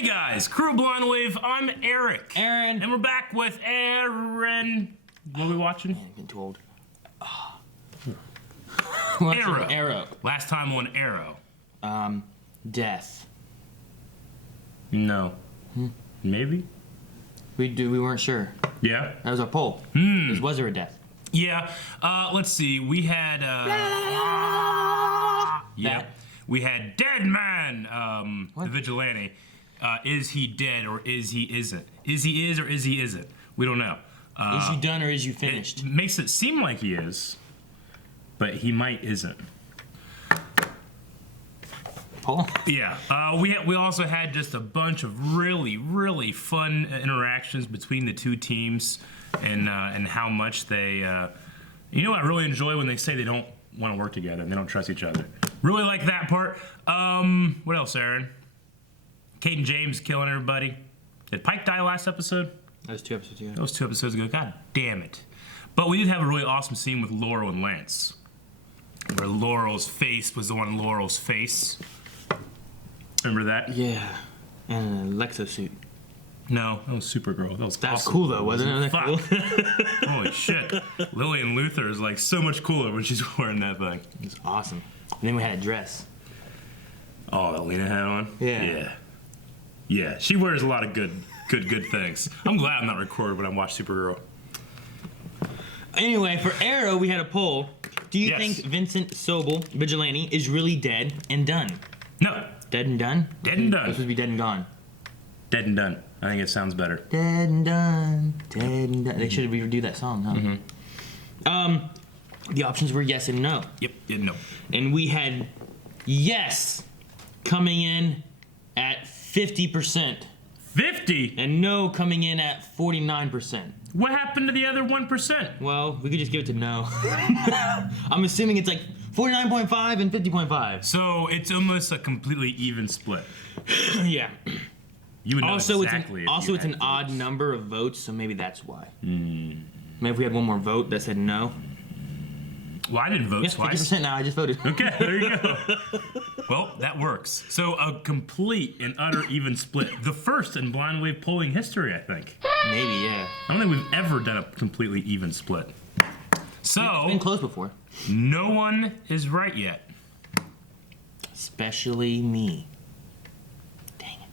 Hey guys, Crew Blind Wave, I'm Eric. Aaron. And we're back with Aaron. What are we watching? I've been too old. Arrow. Last time on Arrow. Death. No. Maybe? We weren't sure. Yeah? That was our poll. Was there a death? Yeah. Let's see. We had, yeah. We had Dead Man, the vigilante. Is he dead or is he isn't? Is he is or is he isn't? We don't know. Is you done or is you finished? It makes it seem like he is, but he might isn't. Poll? Yeah. We also had just a bunch of really fun interactions between the two teams, and how much they, you know, I really enjoy when they say they don't want to work together and they don't trust each other. Really like that part. What else, Aaron? Kate and James killing everybody. Did Pike die last episode? That was 2 episodes ago. That was 2 episodes ago. God damn it. But we did have a really awesome scene with Laurel and Lance, where Laurel's face was on Laurel's face. Remember that? Yeah. And an exosuit. No, that was Supergirl. That was That's awesome. cool though, wasn't it? Fuck. Cool? Holy shit. Lillian Luther is like so much cooler when she's wearing that thing. It's awesome. And then we had a dress. Oh, that Lena had on? Yeah. Yeah, she wears a lot of good things. I'm glad I'm not recorded when I watch Supergirl. Anyway, for Arrow, we had a poll. Do you Yes. think Vincent Sobel, Vigilante, is really dead and done? No. Dead and done? Dead and done. This would be dead and gone. Dead and done. I think it sounds better. Dead and done. Dead and done. They should redo that song, huh? The options were yes and no. Yep. Yeah, no. And we had yes coming in at 50%. 50? And no coming in at 49%. What happened to the other 1%? Well, we could just give it to no. I'm assuming it's like 49.5 and 50.5. So it's almost a completely even split. Yeah. You would know Also, exactly. it's an odd number of votes, so maybe that's why. Maybe if we had one more vote that said no. Well, I didn't vote Yeah, twice. 50% now. I just voted. Okay, there you go. Well, that works. So a complete and utter even split. The first in Blind Wave polling history, I think. Maybe, yeah. I don't think we've ever done a completely even split. So, It's been close before. no one is right yet. Especially me. Dang it.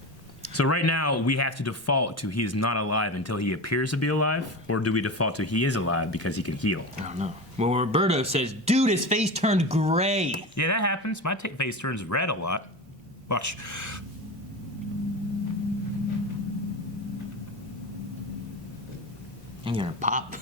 So right now, we have to default to he is not alive until he appears to be alive? Or do we default to he is alive because he can heal? I don't know. Well, Roberto says, dude, his face turned gray. Yeah, that happens. My face turns red a lot. Watch. I'm gonna pop.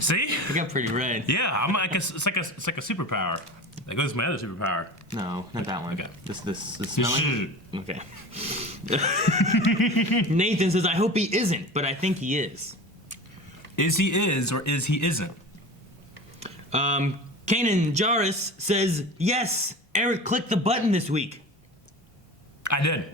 See? I got pretty red. Yeah, I'm like it's like a superpower. That goes to my other superpower. No, not that one. Okay. This smelling? Okay. Nathan says, I hope he isn't, but I think he is. Is he is or is he isn't? Kanan Jarvis says, yes, Eric clicked the button this week. I did.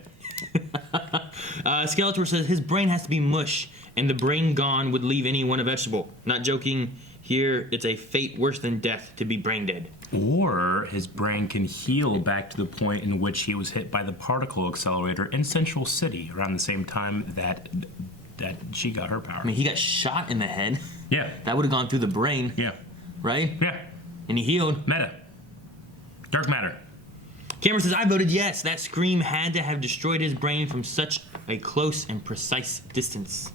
Skeletor says, his brain has to be mush, and the brain gone would leave anyone a vegetable. Not joking, here it's a fate worse than death to be brain dead. Or his brain can heal back to the point in which he was hit by the particle accelerator in Central City around the same time that she got her power. I mean, he got shot in the head. Yeah. That would have gone through the brain, Yeah. right? Yeah. And he healed. Meta. Dark matter. Cameron says, I voted yes. That scream had to have destroyed his brain from such a close and precise distance.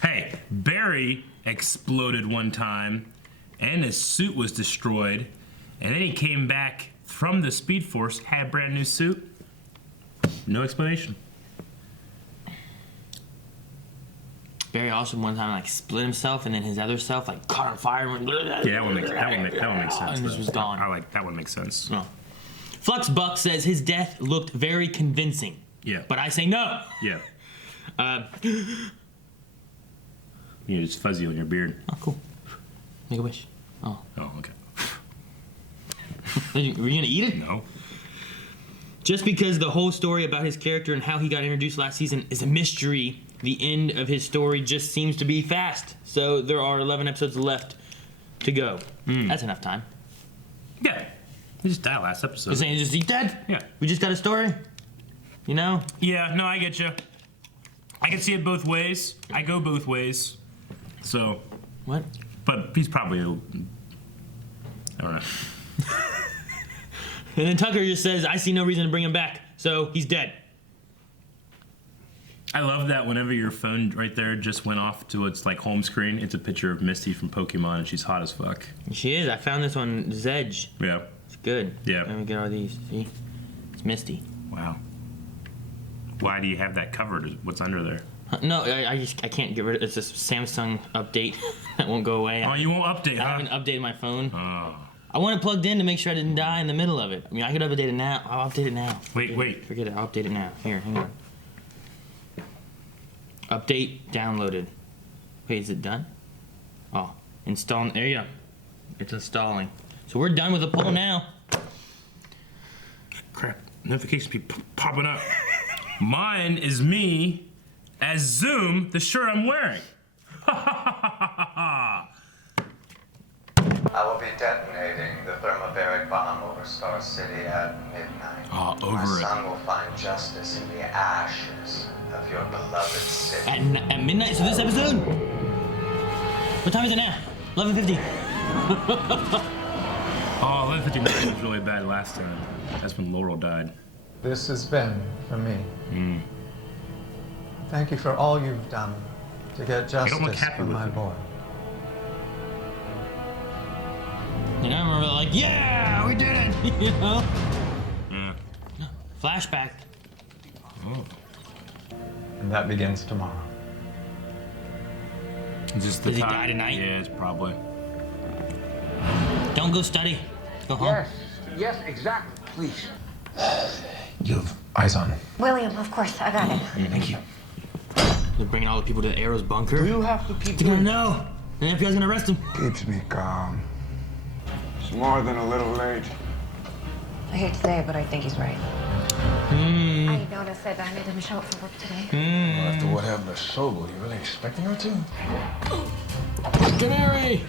Hey, Barry exploded one time, and his suit was destroyed, and then he came back from the Speed Force, had a brand new suit. No explanation. Barry also one time like split himself, and then his other self like caught on fire and went. Yeah, that one makes sense. And this though. was gone. I like that one makes sense. No. Flux Buck says his death looked very convincing. Yeah. But I say no. Yeah. Uh, You're just fuzzy on your beard. oh, cool. Make a wish. Oh. Oh, okay. Were you gonna eat it? No. Just because the whole story about his character and how he got introduced last season is a mystery, the end of his story just seems to be fast. So there are 11 episodes left to go. That's enough time. Yeah. He just died last episode. You're saying just eat that? Yeah. We just got a story? You know? Yeah, no, I get you. I can see it both ways. I go both ways. So, What? but he's probably, I don't know. And then Tucker just says, I see no reason to bring him back, so he's dead. I love that whenever your phone right there just went off to its like home screen, it's a picture of Misty from Pokemon and she's hot as fuck. She is. I found this on Zedge. Yeah. It's good. Yeah. Let me get all these. See? It's Misty. Wow. Why do you have that covered? What's under there? No, I can't get rid of it. It's a Samsung update that won't go away. Oh, you won't update, I huh? haven't updated my phone. Oh. I want it plugged in to make sure I didn't die in the middle of it. I mean, I could update it now. I'll update it now. Wait. Forget it. I'll update it now. Here, hang on. Update downloaded. Wait, is it done? Oh, installing. There you go. It's installing. So we're done with the poll now. Crap. Notifications keep popping up. Mine is me as Zoom, the shirt I'm wearing. I will be detonating the thermobaric bomb over Star City at midnight. Oh, over My it. son will find justice in the ashes of your beloved city. At midnight, so this episode? What time is it now? 11:50. Oh, 11:59 was really bad last time. That's when Laurel died. This has been for me. Thank you for all you've done to get don't look justice happy for with my it. boy. You know, I remember like, yeah, we did it. You know? Yeah. Flashback. Oh. And that begins tomorrow. Just the Does he time. die tonight? Yeah, it's probably. Don't go study. Go home. Yes, exactly. Please. You have eyes on. William, of course, I got it. Thank you. They're bringing all the people to the Arrow's bunker. You have to keep They're gonna doing know. The FBI's gonna arrest him. Keeps me calm. It's more than a little late. I hate to say it, but I think he's right. I noticed that I made him show up for work today. After what happened to Sobel, you really expecting her to? Canary.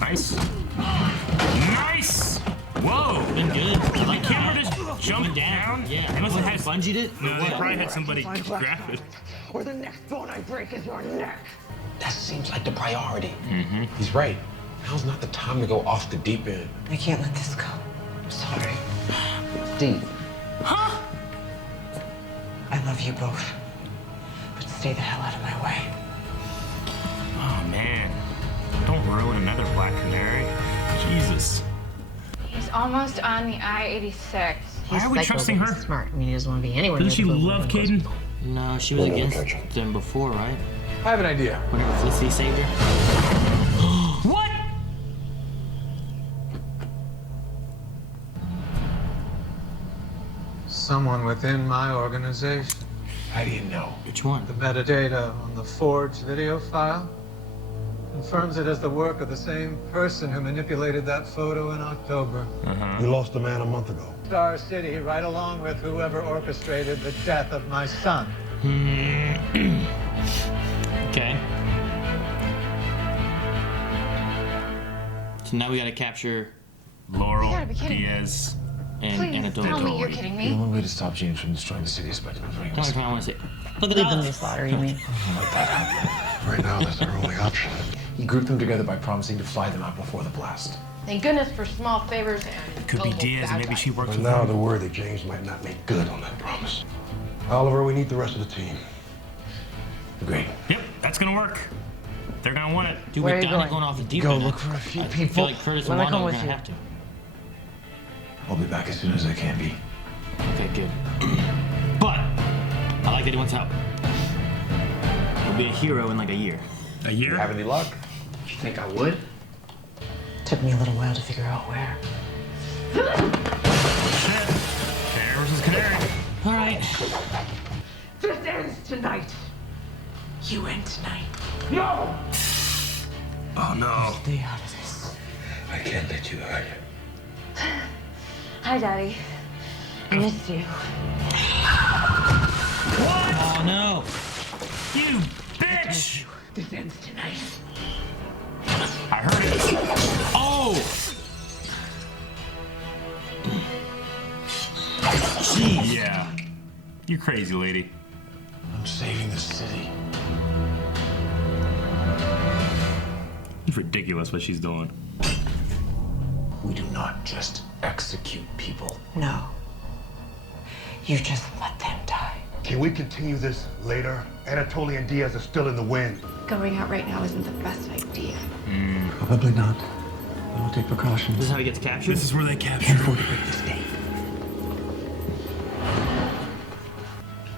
Nice. Nice! Whoa! Been good. I like The camera that. just jumped down? Yeah. They must have had bungeed it. No, they probably had somebody grab it. or the next bone I break is your neck. That seems like the priority. He's right. Now's not the time to go off the deep end. I can't let this go. I'm sorry. Deep. Huh? I love you both. But stay the hell out of my way. Oh, man. Don't ruin another Black Canary. Jesus. He's almost on the I-86. Why are we trusting her? Smart. I mean, he doesn't want to be anywhere. Doesn't she near the love building. Caden? No, she was against them before, right? I have an idea. Whenever Felicity saved her. What? Someone within my organization. How do you know? Which one? The metadata on the forged video file confirms it as the work of the same person who manipulated that photo in October. You lost a man a month ago. Star City, right along with whoever orchestrated the death of my son. Okay. So now we gotta capture Laurel, You gotta be kidding me. Diaz. and Please Anatoly. tell me you're kidding The me. only way to stop James from destroying the city is by delivering That's us. what I want to say. Look at Leave them that. to slaughter, you mean? Let that happen. Right now, that's our only option. He grouped them together by promising to fly them out before the blast. Thank goodness for small favors and Could be gullible Diaz, and bad maybe she guys. worked But with now him. they're worried that James might not make good on that promise. Oliver, we need the rest of the team. Agreed. Yep, that's gonna work. They're gonna want it. Dude, Where we're are you down going? going off the deep Go end. look for a few I people. feel like Curtis Let and me come Wanda are with gonna you. have to. I'll be back as soon as I can be. Okay, good. But I like that he wants help. He'll be a hero in like a year. A year? Have any luck? You think I would? Took me a little while to figure out where. Shit. Canary versus Canary. All right. This ends tonight. You win tonight. No! Oh no. Stay out of this. I can't let you hurt. Hi, Daddy. I missed you. Oh no. You bitch! This ends tonight. I heard it. Oh! Jeez. Yeah. You crazy lady. I'm saving the city. It's ridiculous what she's doing. We do not just execute people. No. You just let them die. Can we continue this later? Anatoly and Diaz are still in the wind. Going out right now isn't the best idea. Probably not. I will take precautions. This is how he gets captured? This is where they captured her.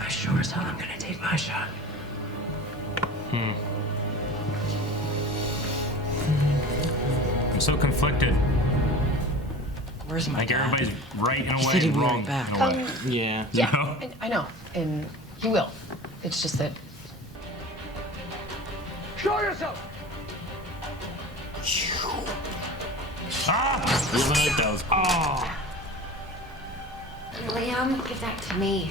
I sure as hell I'm gonna take my shot. I'm so conflicted. Where's my Like dad? everybody's right in a He way said he'd and be wrong right back. in a way. Yeah. Yeah, No? I know, and he will. It's just that Show yourself! Ah! Eliminate those. Oh! Liam, give that to me.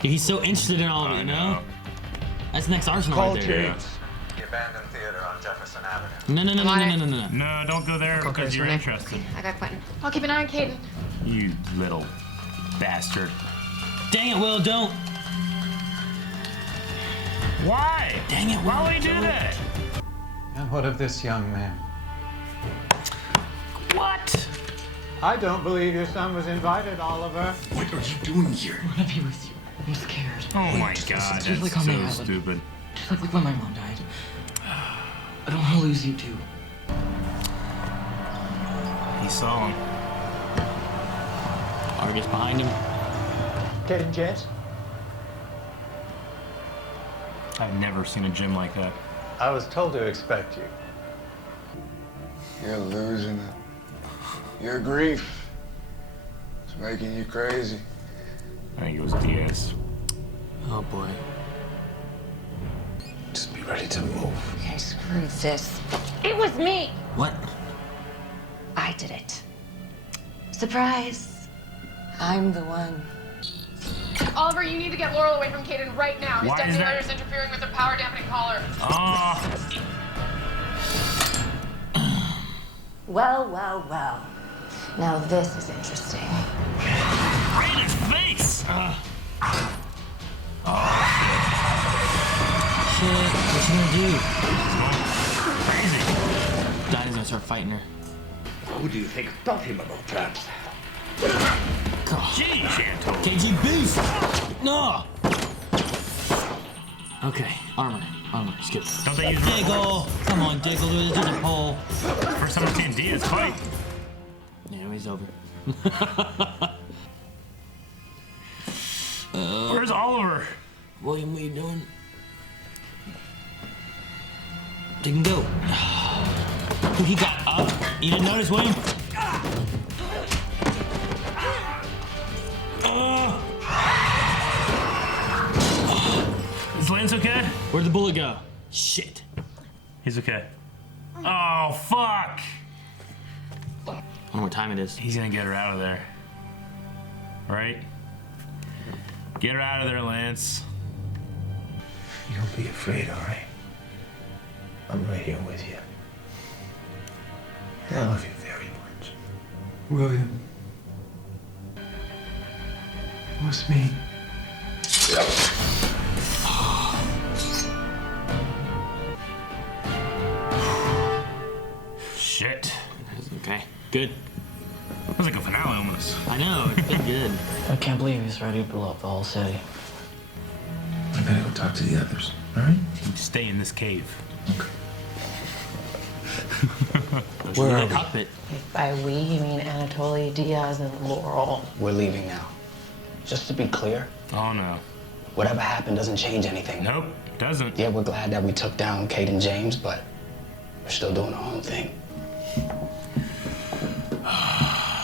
Dude, he's so interested in all of it, you know? That's next Arsenal Call right there. James. The abandoned theater on Jefferson Avenue. No, no, no, no, no, no, no, no. No, don't go there because you're interested. I got Quentin. I'll keep an eye on Caden. You little bastard. Dang it, Will, don't. Why? Dang it, Why would he do don't. that? And what of this young man? What? I don't believe your son was invited, Oliver. What are you doing here? I wanna be with you. I'm scared. Oh my god, just like that's on the so island. stupid. Just like when my mom died. I don't wanna lose you too. He saw him. Argus behind him. Caden James? I've never seen a gym like that. I was told to expect you. You're losing it. Your grief is making you crazy. I think it was Diaz. Oh, boy. Just be ready to move. Okay, screw this. It was me! What? I did it. Surprise. I'm the one. Oliver, you need to get Laurel away from Caden right now. His Why is deputy that? lawyer's interfering with her power dampening collar. Ah! Well, well, well. Now this is interesting. Right in his face! Shit, what's he gonna do? Crazy. Dinah's gonna start fighting her. Who do you think taught him about traps? Jeez, Anto. KG boost! No! Okay, armor. Skip. Don't they use Diggle! Come on, Diggle, do the pole. First time I've seen Diaz fight. Yeah, he's over. Where's Oliver? William, what are you doing? Dig and go. He got up. You didn't notice, William? Is Lance okay? Where'd the bullet go? Shit. He's okay. Oh, fuck! I don't know what time it is. He's gonna get her out of there. Right? Get her out of there, Lance. Don't be afraid, all right? I'm right here with you. I love you very much. William. It was me. Shit. Okay, good. That was like a finale almost. I know, it's been good. I can't believe he's ready to blow up the whole city. I better go talk to the others, all right? You stay in this cave. Where are the cockpit? If by we, you mean Anatoly, Diaz, and Laurel. We're leaving now. Just to be clear, Oh no. whatever happened doesn't change anything. Nope, doesn't. Yeah, we're glad that we took down Kate and James, but we're still doing our own thing.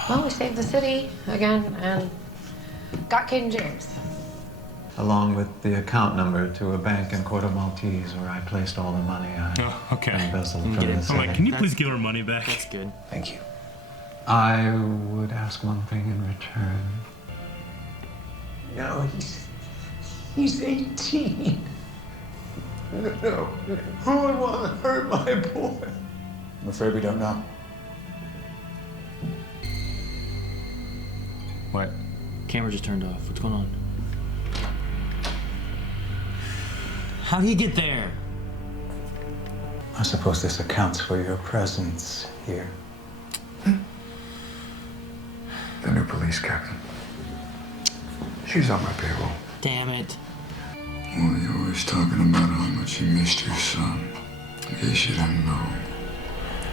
Well, we saved the city again and got Caden James. Along with the account number to a bank in Corto Maltese where I placed all the money I Oh, okay. embezzled from Get the it. I'm city. like, can you please give her money back? That's good. Thank you. I would ask one thing in return. No, he's 18. No. Who would want to hurt my boy? I'm afraid we don't know. What? Camera just turned off. What's going on? How'd he get there? I suppose this accounts for your presence here. The new police captain. She's on my payroll. Damn it. Well, you're always talking about how much you missed your son. In case you didn't know,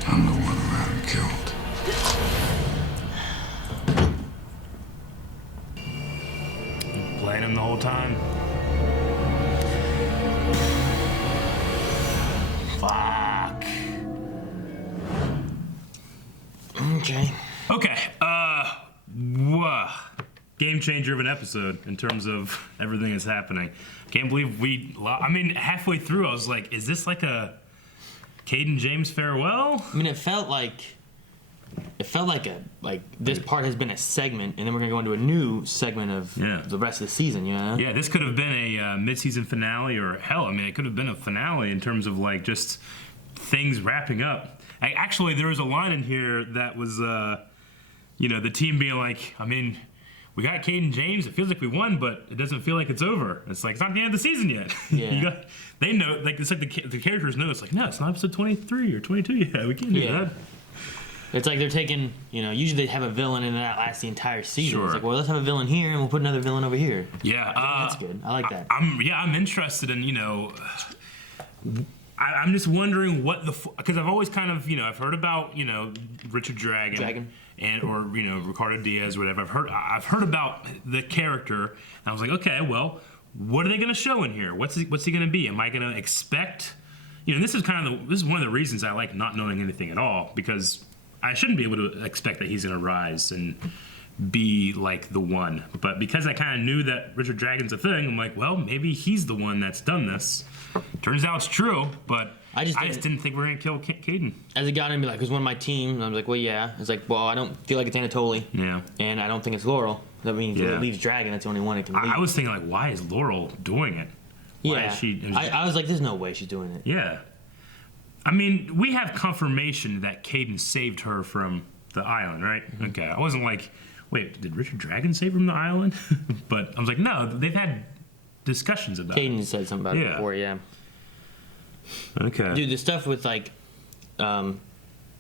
I'm the one who had him killed. Playing him the whole time. Fuck. Okay. Okay. Whoa. Game changer of an episode in terms of everything that's happening. Can't believe I mean, halfway through, I was like, is this like a Caden James farewell? I mean, it felt like this part has been a segment, and then we're gonna go into a new segment of the rest of the season. You know? Yeah, this could have been a mid-season finale, or hell, I mean, it could have been a finale in terms of like just things wrapping up. Actually, there was a line in here that was, the team being like, I mean, we got Caden James. It feels like we won, but it doesn't feel like it's over. It's like, it's not the end of the season yet. Yeah. They know, like, it's like the characters know. It's like, no, it's not episode 23 or 22 yet. We can't do that. It's like they're taking, usually they have a villain and that lasts the entire season. Sure. It's like, well, let's have a villain here and we'll put another villain over here. Yeah. That's good. I like that. I'm interested in, I'm just wondering what because I've always kind of, I've heard about, Richard Dragon. Or Ricardo Diaz, whatever. I've heard about the character, and I was like, okay, well, what are they going to show in here? What's he going to be? Am I going to expect? This is this is one of the reasons I like not knowing anything at all, because I shouldn't be able to expect that he's going to rise and be like the one. But because I kind of knew that Richard Dragon's a thing, I'm like, well, maybe he's the one that's done this. Turns out it's true, but I just didn't think we were going to kill Caden. As it got in, like, who's one of my team? And I was like, well, yeah. It's like, well, I don't feel like it's Anatoly. Yeah. And I don't think it's Laurel. That means it leaves Dragon. That's the only one that can leave. I was thinking, like, why is Laurel doing it? Why is she? I was like, there's no way she's doing it. Yeah. I mean, we have confirmation that Caden saved her from the island, right? Mm-hmm. Okay. I wasn't like, wait, did Richard Dragon save her from the island? But I was like, no, they've had discussions about it. Caden said something about it before, yeah. Okay. Dude, the stuff with, like,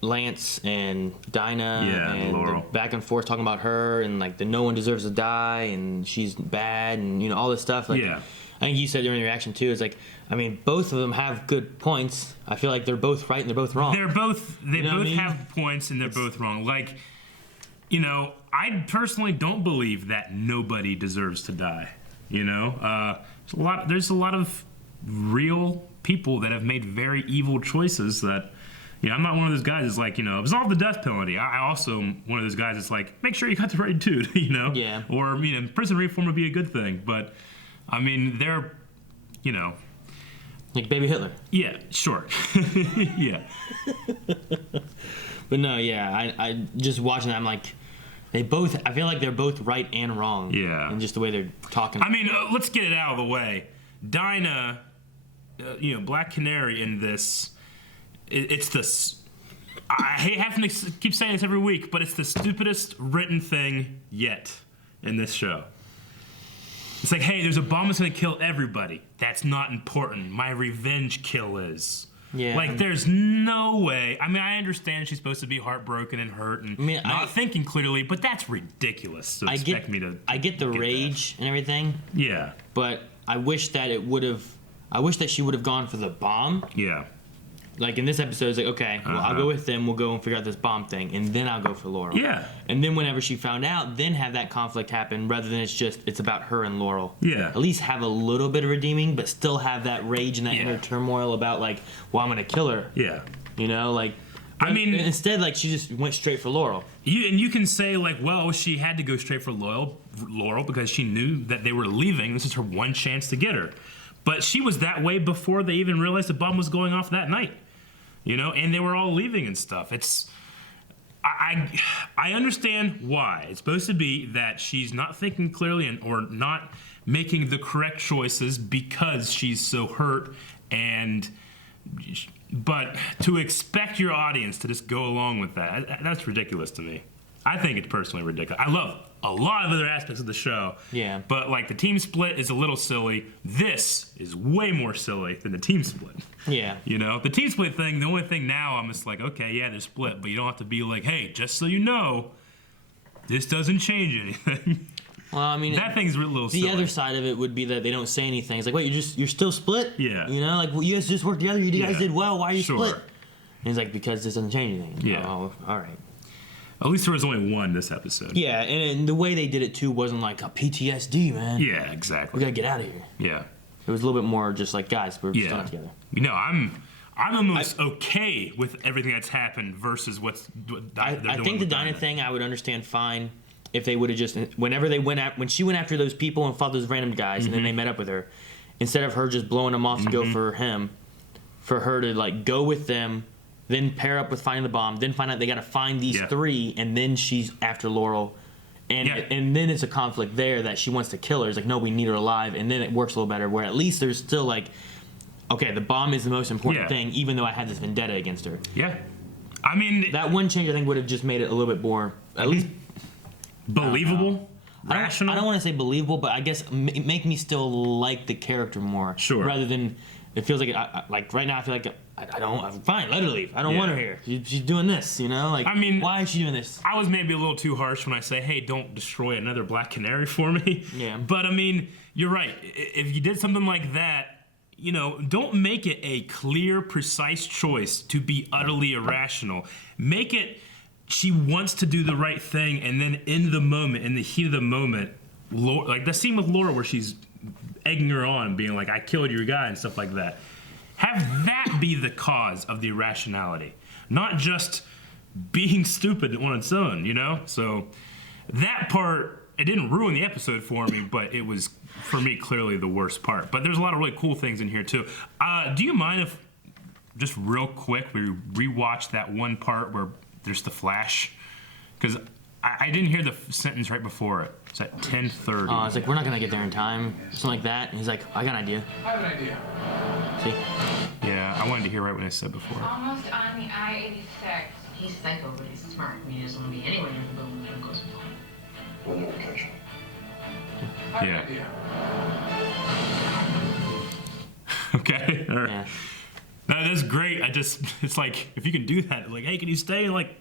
Lance and Dinah and Laurel. the back and forth talking about her and, like, the no one deserves to die and she's bad and, all this stuff. Like, I think you said during your reaction, too, is like, I mean, both of them have good points. I feel like they're both right and they're both wrong. They both have points and they're both wrong. Like, I personally don't believe that nobody deserves to die. There's a lot of real people that have made very evil choices that, I'm not one of those guys that's like, absolve the death penalty. I also am one of those guys that's like, make sure you got the right dude, Yeah. Or, prison reform would be a good thing. But, I mean, they're, like baby Hitler. Yeah, sure. Yeah. But no, yeah, I just watching that, I'm like, I feel like they're both right and wrong. Yeah. And just the way they're talking. I mean, let's get it out of the way. Dinah, Black Canary in this, it's the, I hate having to keep saying this every week, but it's the stupidest written thing yet in this show. It's like, hey, there's a bomb that's going to kill everybody. That's not important. My revenge kill is. Yeah. Like, there's no way. I mean, I understand she's supposed to be heartbroken and hurt and not thinking clearly, but that's ridiculous to expect me to. I get the rage and everything. Yeah. But I wish that she would have gone for the bomb. Yeah. Like in this episode, it's like, okay, well, I'll go with them. We'll go and figure out this bomb thing, and then I'll go for Laurel. Yeah. And then whenever she found out, then have that conflict happen rather than it's about her and Laurel. Yeah. At least have a little bit of redeeming, but still have that rage and that inner turmoil about like, well, I'm gonna kill her. Yeah. I mean, instead, like she just went straight for Laurel. You can say like, well, she had to go straight for Laurel because she knew that they were leaving. This is her one chance to get her. But she was that way before they even realized the bomb was going off that night. And they were all leaving and stuff. I understand why. It's supposed to be that she's not thinking clearly or not making the correct choices because she's so hurt But to expect your audience to just go along with that's ridiculous to me. I think it's personally ridiculous. I love a lot of other aspects of the show. Yeah. But like the team split is a little silly. This is way more silly than the team split. Yeah. You know, the team split thing, the only thing now I'm just like, okay, yeah, they're split, but you don't have to be like, hey, just so you know, this doesn't change anything. Well, I mean, that thing's a little silly. The other side of it would be that they don't say anything. It's like, wait, you're still split? Yeah. You know, like, well, you guys just worked together. You guys did well. Why are you Sure. split? And he's like, because this doesn't change anything. Yeah. Oh, all right. At least there was only one this episode. Yeah, and the way they did it, too, wasn't like a PTSD, man. Yeah, exactly. We gotta get out of here. Yeah. It was a little bit more just like, guys, we're still not together. You know, I'm almost okay with everything that's happened versus what's I think the Dinah thing I would understand fine if they would have just, when she went after those people and fought those random guys and then they met up with her, instead of her just blowing them off to go for him, for her to like go with them, then pair up with finding the bomb, then find out they got to find these three, and then she's after Laurel, and then it's a conflict there that she wants to kill her. It's like, no, we need her alive, and then it works a little better. Where at least there's still like, okay, the bomb is the most important thing, even though I had this vendetta against her. Yeah, I mean that one change I think would have just made it a little bit more at least believable, rational. I don't want to say believable, but I guess make me still like the character more. Sure. Rather than it feels like like right now I feel like I don't. Fine, let her leave. I don't want her here. She's doing this, you know. Like, I mean, why is she doing this? I was maybe a little too harsh when I say, "Hey, don't destroy another black canary for me." Yeah. But I mean, you're right. If you did something like that, you know, don't make it a clear, precise choice to be utterly irrational. Make it she wants to do the right thing, and then in the moment, in the heat of the moment, like the scene with Laura where she's egging her on, being like, "I killed your guy" and stuff like that. Have that be the cause of the irrationality, not just being stupid on its own, you know? So that part, it didn't ruin the episode for me, but it was, for me, clearly the worst part. But there's a lot of really cool things in here, too. Do you mind if, just real quick, we rewatch that one part where there's the flash? Because I didn't hear the sentence right before it. It's at 10:30. Oh, it's like, we're not going to get there in time. Something like that. And he's like, I got an idea. I have an idea. See? Yeah, I wanted to hear right what I said before. Almost on the I-86. He's psycho, but he's smart. I mean, he doesn't want to be anywhere near the building when it goes flying. We'll never catch him. Yeah. Okay. All right. Yeah. No, that's great. It's like, if you can do that, like, hey, can you stay and, like,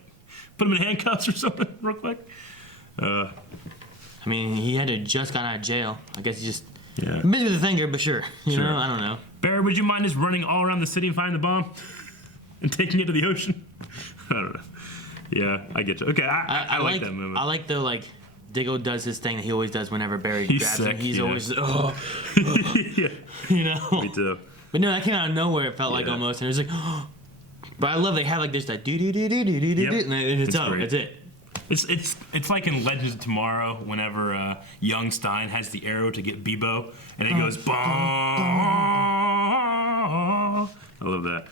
put him in handcuffs or something real quick? I mean, he had to just got out of jail. I guess he just busy with the finger, but sure. You know, I don't know. Barry, would you mind just running all around the city and finding the bomb and taking it to the ocean? I don't know. Yeah, I get you. Okay, I like that moment. I like the Diggle does his thing that he always does whenever Barry grabs sick, him. He's yeah. always Yeah. You know. Me too. But no, that came out of nowhere. It felt like almost, and it was like, but I love they have like this that do do do do do do do, and it's over. That's it. It's like in Legends of Tomorrow whenever young Stein has the arrow to get Bebo and it goes bong. I love that.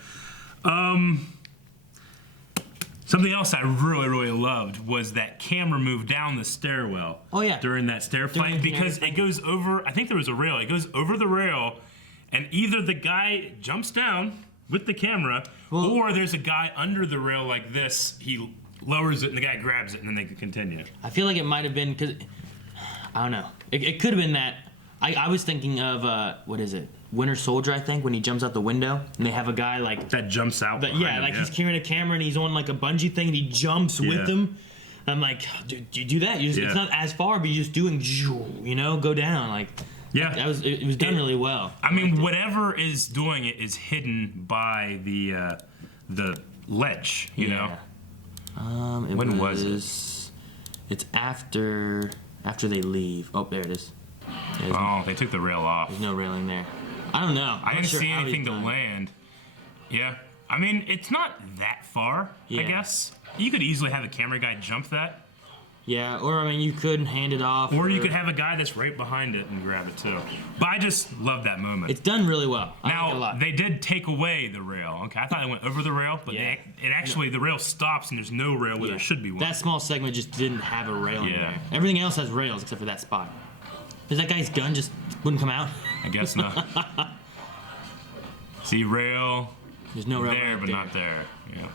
Something else I really loved was that camera move down the stairwell. Oh yeah. During that stair flight because it goes over. I think there was a rail. It goes over the rail, and either the guy jumps down with the camera, or there's a guy under the rail like this. He lowers it and the guy grabs it and then they can continue. I feel like it might have been because I don't know. It could have been that. I was thinking of what is it? Winter Soldier, I think, when he jumps out the window and they have a guy like that jumps out. He's carrying a camera and he's on like a bungee thing and he jumps with him. I'm like, dude, you do that. It's not as far, but you're just doing, you know, go down like. Yeah, it was done really well. I mean, whatever is doing it is hidden by the ledge. You know. When was it? It's after they leave. Oh, there it is. They took the rail off. There's no railing there. I don't know. I didn't see anything to land. Yeah. I mean, it's not that far, I guess. You could easily have a camera guy jump that. Yeah, or I mean, you could hand it off. Or you could have a guy that's right behind it and grab it too. But I just love that moment. It's done really well. Now, they did take away the rail. Okay, I thought it went over the rail, but it actually, the rail stops and there's no rail where there should be one. That small segment just didn't have a rail in there. Everything else has rails except for that spot. Is that guy's gun just wouldn't come out? I guess not. See rail. There's no rail there, right but there. not there. Yeah.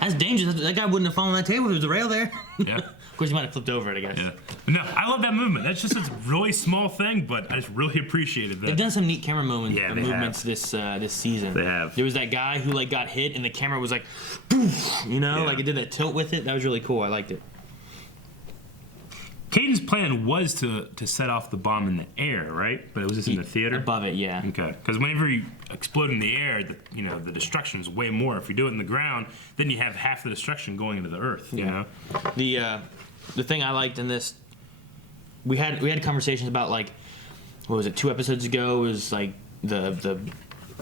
That's dangerous. That guy wouldn't have fallen on that table if there was a rail there. Yeah. Of course, he might have flipped over it, I guess. Yeah. No, I love that movement. That's just a really small thing, but I just really appreciated that. They've done some neat camera movements have. this season. They have. There was that guy who like got hit and the camera was like, poof, like it did that tilt with it. That was really cool. I liked it. Caden's plan was to set off the bomb in the air, right? But it was just in the theater? Above it, yeah. Okay. Because whenever you explode in the air, the destruction is way more. If you do it in the ground, then you have half the destruction going into the earth, you know? The thing I liked in this, we had conversations about, like, what was it, 2 episodes ago, was like the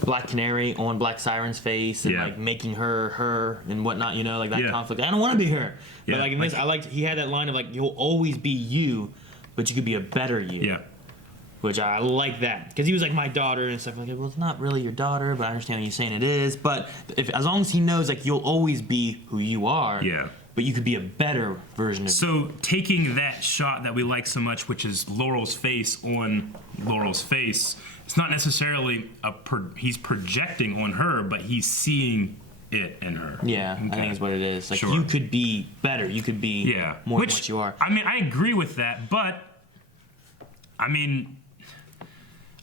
Black Canary on Black Siren's face and like making her and whatnot, like that conflict. I don't want to be her. But like in this, I liked he had that line of like, you'll always be you, but you could be a better you. Yeah. Which I like that. Because he was like my daughter and stuff like that. Well, it's not really your daughter, but I understand what you're saying it is. But as long as he knows like you'll always be who you are. Yeah. But you could be a better version of you. So taking that shot that we like so much, which is Laurel's face on Laurel's face, it's not necessarily he's projecting on her, but he's seeing it in her. Yeah, okay. I think that's what it is. Like, sure. You could be better. You could be more than what you are. I mean, I agree with that, but, I mean,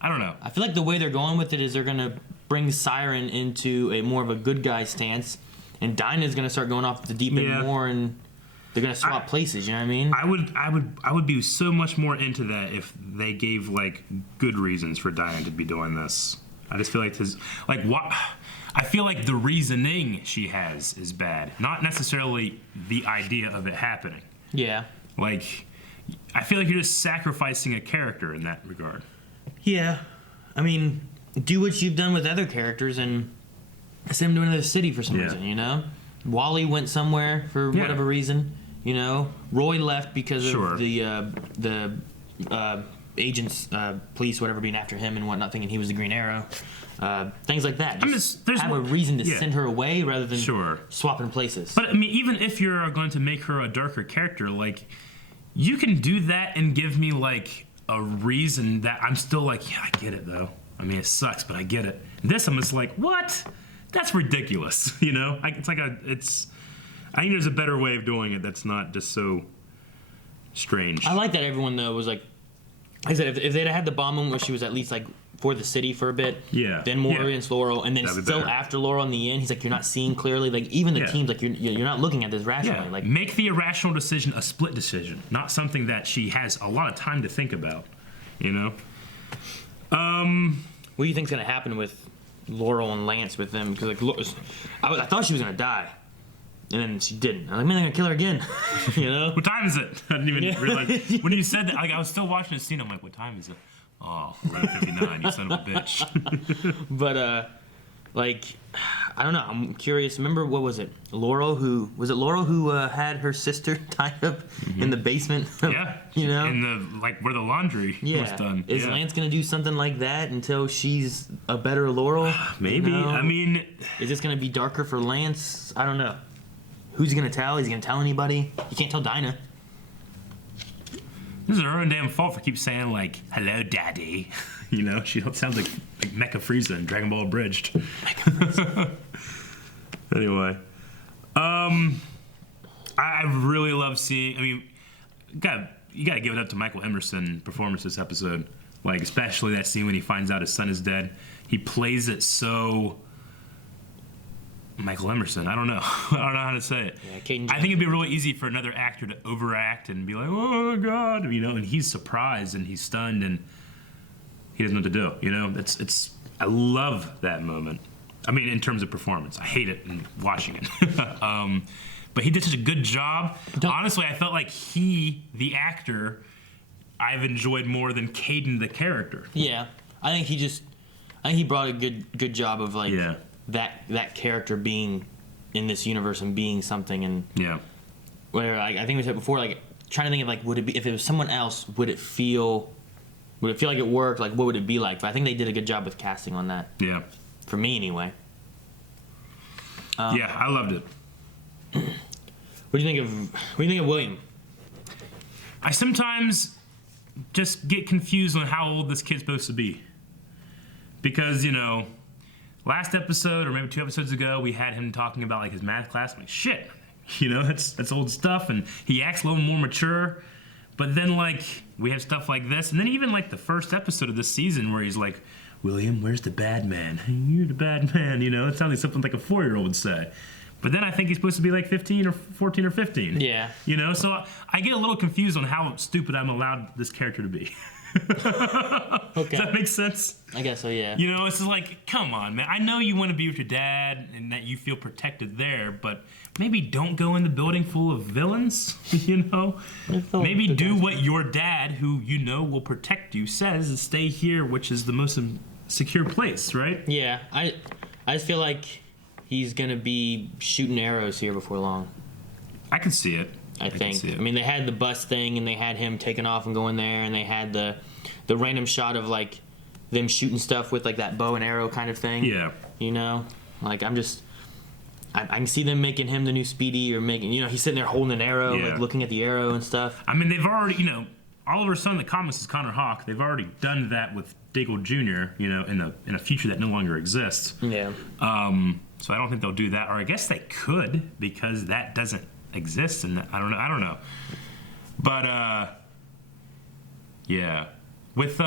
I don't know. I feel like the way they're going with it is they're going to bring Siren into a more of a good guy stance, and Dinah's going to start going off the deep end more, and they're going to swap places, you know what I mean? I would be so much more into that if they gave, like, good reasons for Dinah to be doing this. I just feel like I feel like the reasoning she has is bad, not necessarily the idea of it happening. Yeah. Like, I feel like you're just sacrificing a character in that regard. Yeah. I mean, do what you've done with other characters and send them to another city for some reason, you know? Wally went somewhere for whatever reason, you know? Roy left because of the agents, police, whatever, being after him and whatnot, thinking he was the Green Arrow. Things like that. Just have a reason to send her away rather than swapping places. But I mean, even if you're going to make her a darker character, like, you can do that and give me like a reason that I'm still like, yeah, I get it though. I mean, it sucks, but I get it. This I'm just like, what? That's ridiculous, you know? I think there's a better way of doing it that's not just so strange. I like that everyone though was like I said, if they'd had the bomb moment where she was at least like for the city for a bit, then more against Laurel, and then still after Laurel in the end, he's like, you're not seeing clearly. Like even the team's like, you're not looking at this rationally. Like make the irrational decision a split decision, not something that she has a lot of time to think about. You know. What do you think's gonna happen with Laurel and Lance with them? Because like, I thought she was gonna die. And then she didn't. I'm like, man, they're gonna kill her again. You know? What time is it? I didn't even realize. When you said that, like, I was still watching the scene. I'm like, what time is it? Oh, 11:59, you son of a bitch. But, like, I don't know. I'm curious. Remember, what was it? Laurel who had her sister tied up in the basement? You know? In the, like, where the laundry was done. Is Lance gonna do something like that until she's a better Laurel? Maybe. You know? I mean, is this gonna be darker for Lance? I don't know. Who's he gonna tell? Is he gonna tell anybody? You can't tell Dinah. This is her own damn fault for keep saying like, "Hello, Daddy." You know, she sounds like Mecha Frieza in Dragon Ball Abridged. Mecha Frieza. Anyway, I really love seeing. I mean, you gotta give it up to Michael Emerson performance this episode. Like especially that scene when he finds out his son is dead. He plays it so. Michael Emerson. I don't know. I don't know how to say it. I think it'd be really easy for another actor to overact and be like, "Oh my God," you know, and he's surprised and he's stunned and he doesn't know what to do. You know, it's. I love that moment. I mean, in terms of performance, I hate it in watching it. But he did such a good job. Honestly, I felt like the actor, I've enjoyed more than Caden, the character. Yeah, I think he brought a good job of like. Yeah. That character being in this universe and being something, and where like, I think we said before, like trying to think of like, would it be if it was someone else, would it feel like it worked, like what would it be like? But I think they did a good job with casting on that. Yeah, for me anyway. Yeah, I loved it. What do you think of William? I sometimes just get confused on how old this kid's supposed to be, because you know. last episode, or maybe 2 episodes ago, we had him talking about like his math class. I'm like, shit, you know, that's old stuff, and he acts a little more mature. But then like we have stuff like this, and then even like the first episode of this season where he's like, William, where's the bad man? You're the bad man, you know. It sounds like something like a 4-year-old would say. But then I think he's supposed to be like 15 or 14 or 15. Yeah. You know, so I get a little confused on how stupid I'm allowed this character to be. Okay. Does that make sense? I guess so, yeah. You know, it's just like, come on, man. I know you want to be with your dad and that you feel protected there, but maybe don't go in the building full of villains, you know? Maybe do what your dad, who you know will protect you, says, and stay here, which is the most secure place, right? Yeah, I just feel like he's going to be shooting arrows here before long. I can see it. I think. I mean, they had the bus thing, and they had him taking off and going there, and they had the random shot of like them shooting stuff with like that bow and arrow kind of thing. Yeah. You know, like I can see them making him the new Speedy, or making, you know, he's sitting there holding an arrow, like looking at the arrow and stuff. I mean, they've already, you know, Oliver's son in the comics is Connor Hawk. They've already done that with Diggle Jr., you know, in a future that no longer exists. Yeah. So I don't think they'll do that, or I guess they could, because that doesn't exist, and I don't know. But yeah, with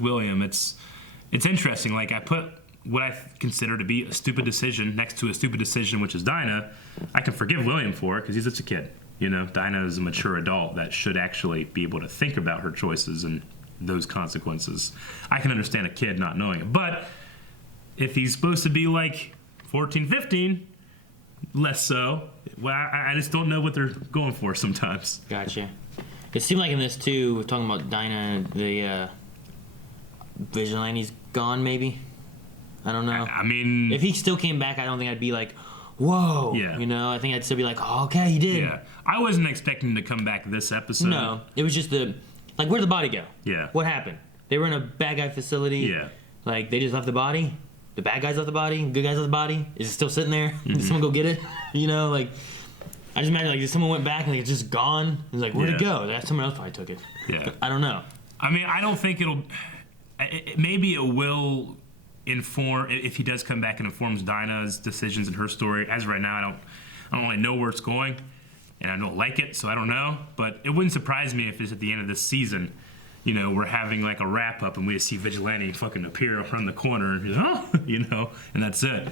William, it's interesting. Like, I put what I consider to be a stupid decision next to a stupid decision, which is Dinah. I can forgive William for it because he's just a kid. You know, Dinah is a mature adult that should actually be able to think about her choices and those consequences. I can understand a kid not knowing it, but if he's supposed to be like 14, 15, less so. Well, I just don't know what they're going for sometimes. Gotcha. It seemed like in this too, we're talking about Dinah, the Vigilante's gone, maybe. I don't know. I mean, if he still came back, I don't think I'd be like, whoa. Yeah. You know, I think I'd still be like, oh, okay, he did. Yeah. I wasn't expecting him to come back this episode. No, it was just like, where'd the body go? Yeah. What happened? They were in a bad guy facility. Yeah. Like, they just left the body. The bad guys left the body. Good guys left the body. Is it still sitting there? Mm-hmm. Did someone go get it? You know, like, I just imagine, like, if someone went back and like, it's just gone. It's like, where'd it go? Someone else probably took it. Yeah. I don't know. I mean, I don't think maybe it will inform, if he does come back and informs Dinah's decisions in her story. As of right now, I don't really know where it's going, and I don't like it, so I don't know. But it wouldn't surprise me if it's at the end of this season, you know, we're having like a wrap up and we see Vigilante fucking appear around the corner, and you know, and that's it.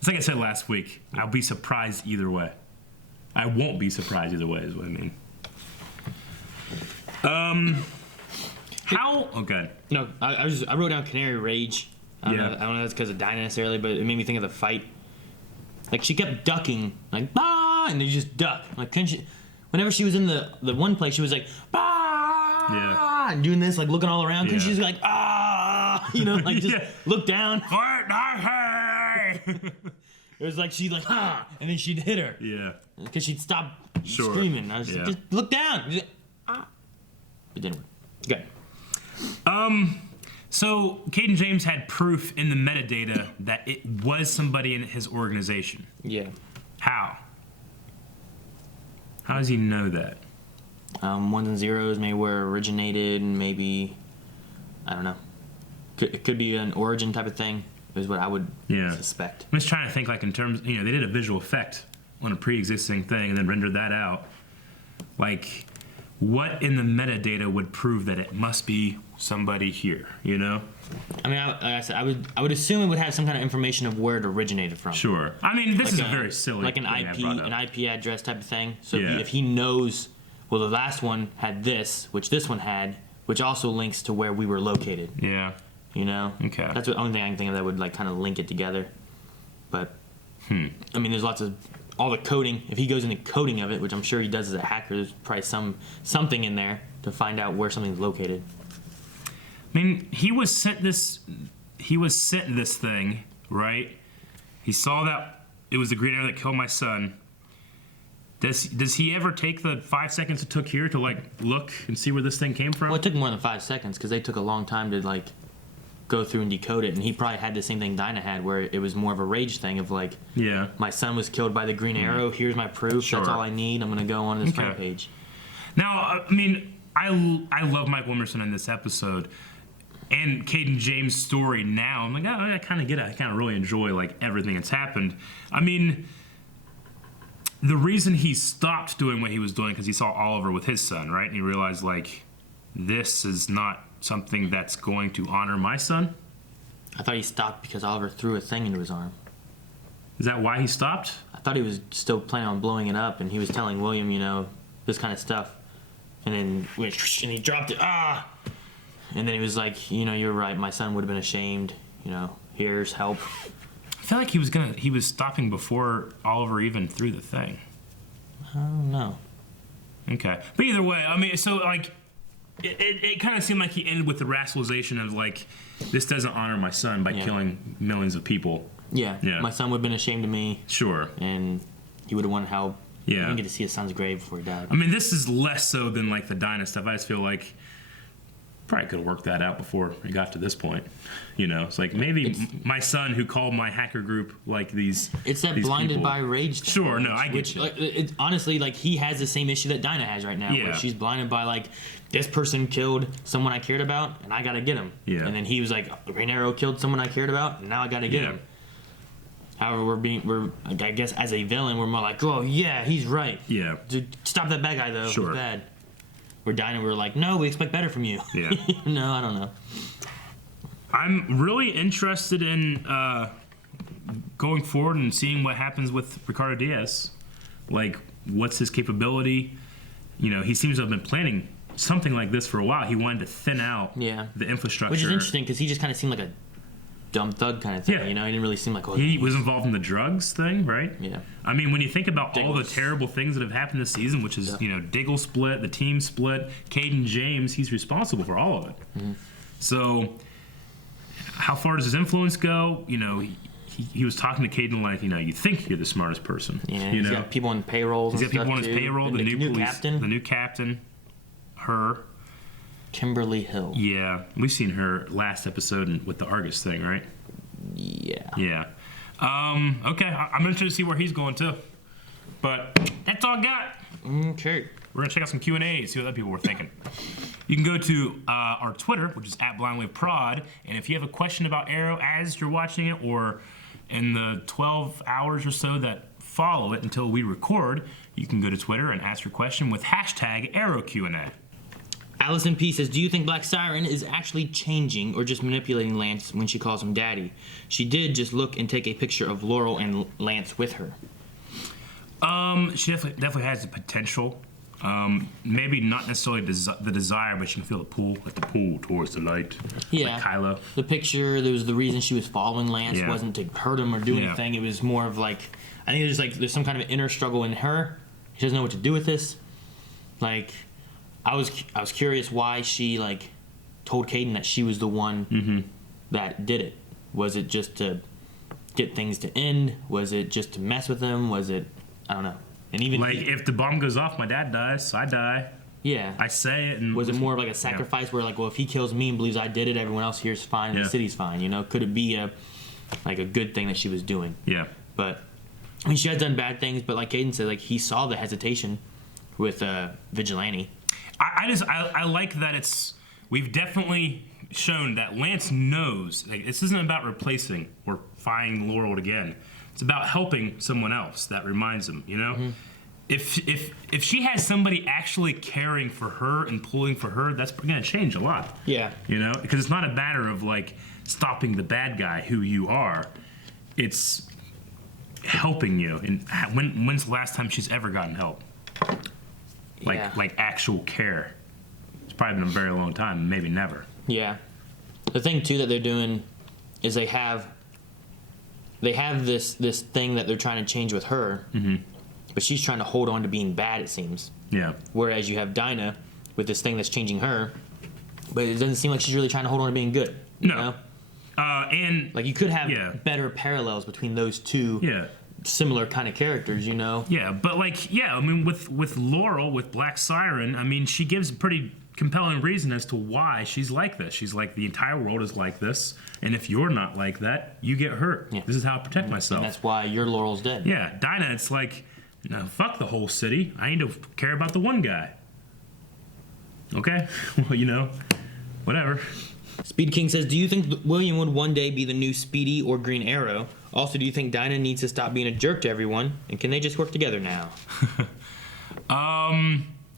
It's like I said last week, I'll be surprised either way. I won't be surprised either way, is what I mean. How? Oh, good. No, I wrote down Canary Rage. I don't know if that's because of Dinah necessarily, but it made me think of the fight. Like, she kept ducking, like, bah, and they just duck. Like, whenever she was in the one place, she was like, bah, and doing this, like, looking all around. Couldn't she just like, you know, like, just look down. It was like she'd like, and then she'd hit her. Yeah. Because she'd stop screaming. I was like, just look down. Just, It didn't work. Good. So Caden James had proof in the metadata that it was somebody in his organization. Yeah. How? How does he know that? Ones and zeros, maybe where it originated, and maybe, I don't know. It could be an origin type of thing, is what I would suspect. I'm just trying to think, like, in terms, you know, they did a visual effect on a pre-existing thing and then rendered that out. Like, what in the metadata would prove that it must be somebody here, you know? I mean, like I said, I would assume it would have some kind of information of where it originated from. Sure. I mean, this is a very silly like an IP address type of thing. So if he knows, well, the last one had this, which this one had, which also links to where we were located. Yeah. You know? Okay. That's the only thing I can think of that would like kind of link it together. But I mean, there's lots of all the coding. If he goes into coding of it, which I'm sure he does as a hacker, there's probably something in there to find out where something's located. I mean, he was sent this thing, right? He saw that it was the green arrow that killed my son. Does he ever take the 5 seconds it took here to like look and see where this thing came from? Well, it took more than 5 seconds because they took a long time to like go through and decode it, and he probably had the same thing Dinah had, where it was more of a rage thing of like, my son was killed by the green arrow. Here's my proof. Sure. That's all I need. I'm gonna go on this front page. Now, I mean, I love Mike Wilmerson in this episode. and Caden James' story now, I'm like, oh, I kind of get it. I kind of really enjoy like everything that's happened. I mean, the reason he stopped doing what he was doing because he saw Oliver with his son, right? And he realized like, this is not something that's going to honor my son. I thought he stopped because Oliver threw a thing into his arm. Is that why he stopped? I thought he was still planning on blowing it up, and he was telling William, you know, this kind of stuff. And then and he dropped it. Ah! And then he was like, you know, you're right. My son would have been ashamed. You know, here's help. I feel like he was stopping before Oliver even threw the thing. I don't know. Okay. But either way, I mean, so like, it kind of seemed like he ended with the rationalization of like, this doesn't honor my son by killing millions of people. Yeah. My son would have been ashamed of me. Sure. And he would have wanted help. Yeah. He didn't get to see his son's grave before he died. I mean, this is less so than like the Dinah stuff. I just feel like probably could have worked that out before it got to this point. You know, it's like maybe my son who called my hacker group like these. It's that these blinded people. by rage thing. Sure, no, I get you. Like, honestly, like he has the same issue that Dinah has right now, where she's blinded by like, this person killed someone I cared about, and I gotta get him. Yeah. And then he was like, Rhaenyra killed someone I cared about, and now I gotta get him. However, we're I guess as a villain, we're more like, oh yeah, he's right. Yeah. Stop that bad guy though. Sure. He's bad. We're Dinah, we're like, no, we expect better from you. Yeah. No, I don't know. I'm really interested in going forward and seeing what happens with Ricardo Diaz. Like, what's his capability? You know, he seems to have been planning something like this for a while. He wanted to thin out the infrastructure. Which is interesting because he just kind of seemed like a dumb thug kind of thing. You know, he didn't really seem like. He was involved in the drugs thing, right? Yeah. I mean, when you think about all the terrible things that have happened this season, which is you know, Diggle split, the team split, Caden James, he's responsible for all of it. Mm-hmm. So, how far does his influence go? You know, he was talking to Caden like, you know, you think you're the smartest person. Yeah. You He's know, got people on payrolls. He's got people on his too. payroll. The new police, captain. the new captain, her. Kimberly Hill. Yeah, we've seen her last episode with the Argus thing, right? Yeah. Yeah. Okay, I'm interested to see where he's going too. But that's all I got. Okay. We're gonna check out some Q&A, see what other people were thinking. You can go to our Twitter, which is @BlindWaveProd, and if you have a question about Arrow as you're watching it, or in the 12 hours or so that follow it until we record, you can go to Twitter and ask your question with #ArrowQ&A. Allison P says, do you think Black Siren is actually changing or just manipulating Lance when she calls him daddy? She did just look and take a picture of Laurel and Lance with her. She definitely has the potential. Maybe not necessarily the desire, but she can feel the pull, like the pull towards the light. Yeah. Like Kylo. The picture, there was the reason she was following Lance wasn't to hurt him or do anything. It was more of like, I think there's some kind of inner struggle in her. She doesn't know what to do with this. Like, I was curious why she like told Caden that she was the one that did it. Was it just to get things to end? Was it just to mess with him? Was it, I don't know. And even like if the bomb goes off, my dad dies, I die. Yeah. I say it. And was it more of like a sacrifice where like, well, if he kills me and believes I did it, everyone else here's fine and the city's fine, you know? Could it be a good thing that she was doing? Yeah. But I mean, she has done bad things, but like Caden said, like he saw the hesitation with Vigilante. I like that we've definitely shown that Lance knows, like, this isn't about replacing or finding Laurel again. It's about helping someone else that reminds him, you know? Mm-hmm. If she has somebody actually caring for her and pulling for her, that's going to change a lot. Yeah. You know? Because it's not a matter of, like, stopping the bad guy who you are. It's helping you. And when's the last time she's ever gotten help? Like actual care. It's probably been a very long time, maybe never. Yeah. The thing too that they're doing is they have this thing that they're trying to change with her, but she's trying to hold on to being bad, it seems. Yeah. Whereas you have Dinah with this thing that's changing her, but it doesn't seem like she's really trying to hold on to being good. You know? And like you could have better parallels between those two. Yeah. Similar kind of characters, you know. Yeah, but like, I mean, with Laurel, with Black Siren, I mean, she gives a pretty compelling reason as to why she's like this. She's like, the entire world is like this, and if you're not like that, you get hurt. Yeah. This is how I protect myself. And that's why your Laurel's dead. Yeah, Dinah, it's like, no, fuck the whole city. I need to care about the one guy. Okay, well, you know, whatever. Speed King says, do you think William would one day be the new Speedy or Green Arrow? Also, do you think Dinah needs to stop being a jerk to everyone? And can they just work together now?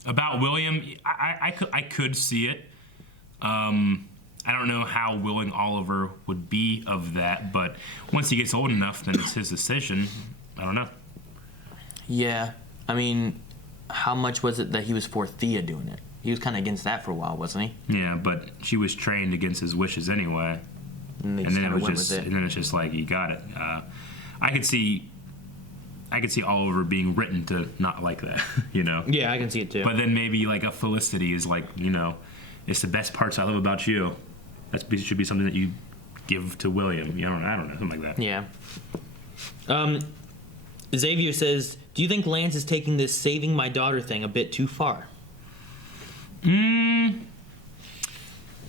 About William, I could see it. I don't know how willing Oliver would be of that, but once he gets old enough, then it's his decision. I don't know. Yeah. I mean, how much was it that he was for Thea doing it? He was kind of against that for a while, wasn't he? Yeah, but she was trained against his wishes anyway. And then it's just like, you got it. I could see Oliver being written to not like that, you know? Yeah, I can see it too. But then maybe like a Felicity is like, you know, it's the best parts I love about you. That should be something that you give to William. You know, I don't know, something like that. Yeah. Xavier says, do you think Lance is taking this saving my daughter thing a bit too far? Not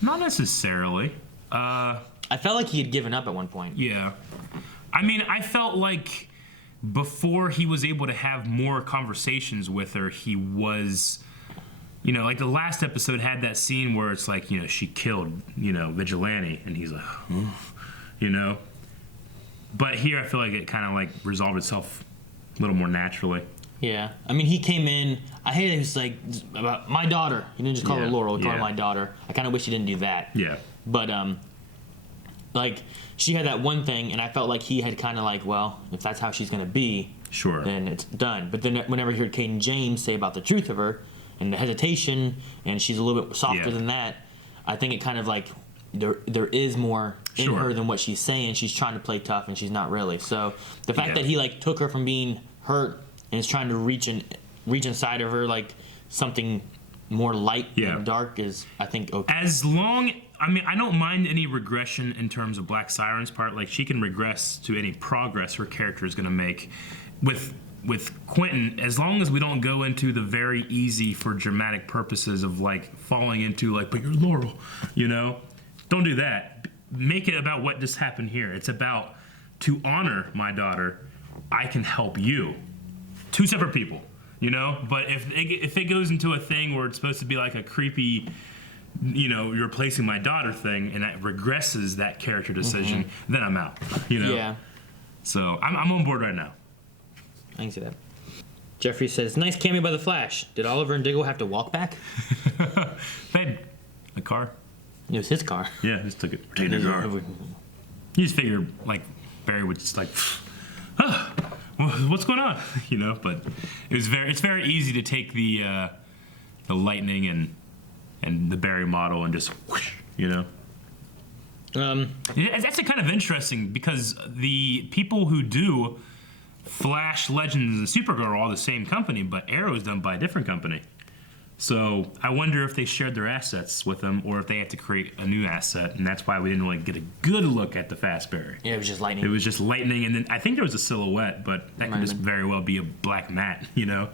necessarily. I felt like he had given up at one point. Yeah. I mean, I felt like before he was able to have more conversations with her, he was, you know, like the last episode had that scene where it's like, you know, she killed, you know, Vigilante, and he's like, you know. But here I feel like it kind of like resolved itself a little more naturally. Yeah. I mean, he came in, I hated it, he was like, about my daughter. He didn't just call her Laurel, he called her my daughter. I kind of wish he didn't do that. Yeah. But, like, she had that one thing, and I felt like he had kind of like, well, if that's how she's going to be, sure, then it's done. But then whenever he heard Caden James say about the truth of her, and the hesitation, and she's a little bit softer than that, I think it kind of like, there is more in her than what she's saying. She's trying to play tough, and she's not really. So the fact that he like took her from being hurt and is trying to reach inside of her like something more light and dark is, I think, okay. As long, I mean, I don't mind any regression in terms of Black Siren's part. Like, she can regress to any progress her character is going to make. With Quentin, as long as we don't go into the very easy for dramatic purposes of like falling into like, but you're Laurel, you know, don't do that. Make it about what just happened here. It's about, to honor my daughter, I can help you. Two separate people, you know. But if it goes into a thing where it's supposed to be like a creepy, you know, you're replacing my daughter thing, and that regresses that character decision, then I'm out, you know. Yeah. So I'm on board right now. I can see that. Jeffrey says, nice cameo by the Flash. Did Oliver and Diggle have to walk back? They had a car. It was his car. Yeah, just took it. Take the car. You just figured, like, Barry would just like, what's going on? You know, but it's very easy to take the lightning and the Barry model and just whoosh, you know. It's actually kind of interesting because the people who do Flash, Legends, and Supergirl are all the same company, but Arrow is done by a different company. So I wonder if they shared their assets with them or if they had to create a new asset, and that's why we didn't really get a good look at the Fast Barry. Yeah, it was just lightning. It was just lightning, and then I think there was a silhouette, but that could just very well be a black mat, you know?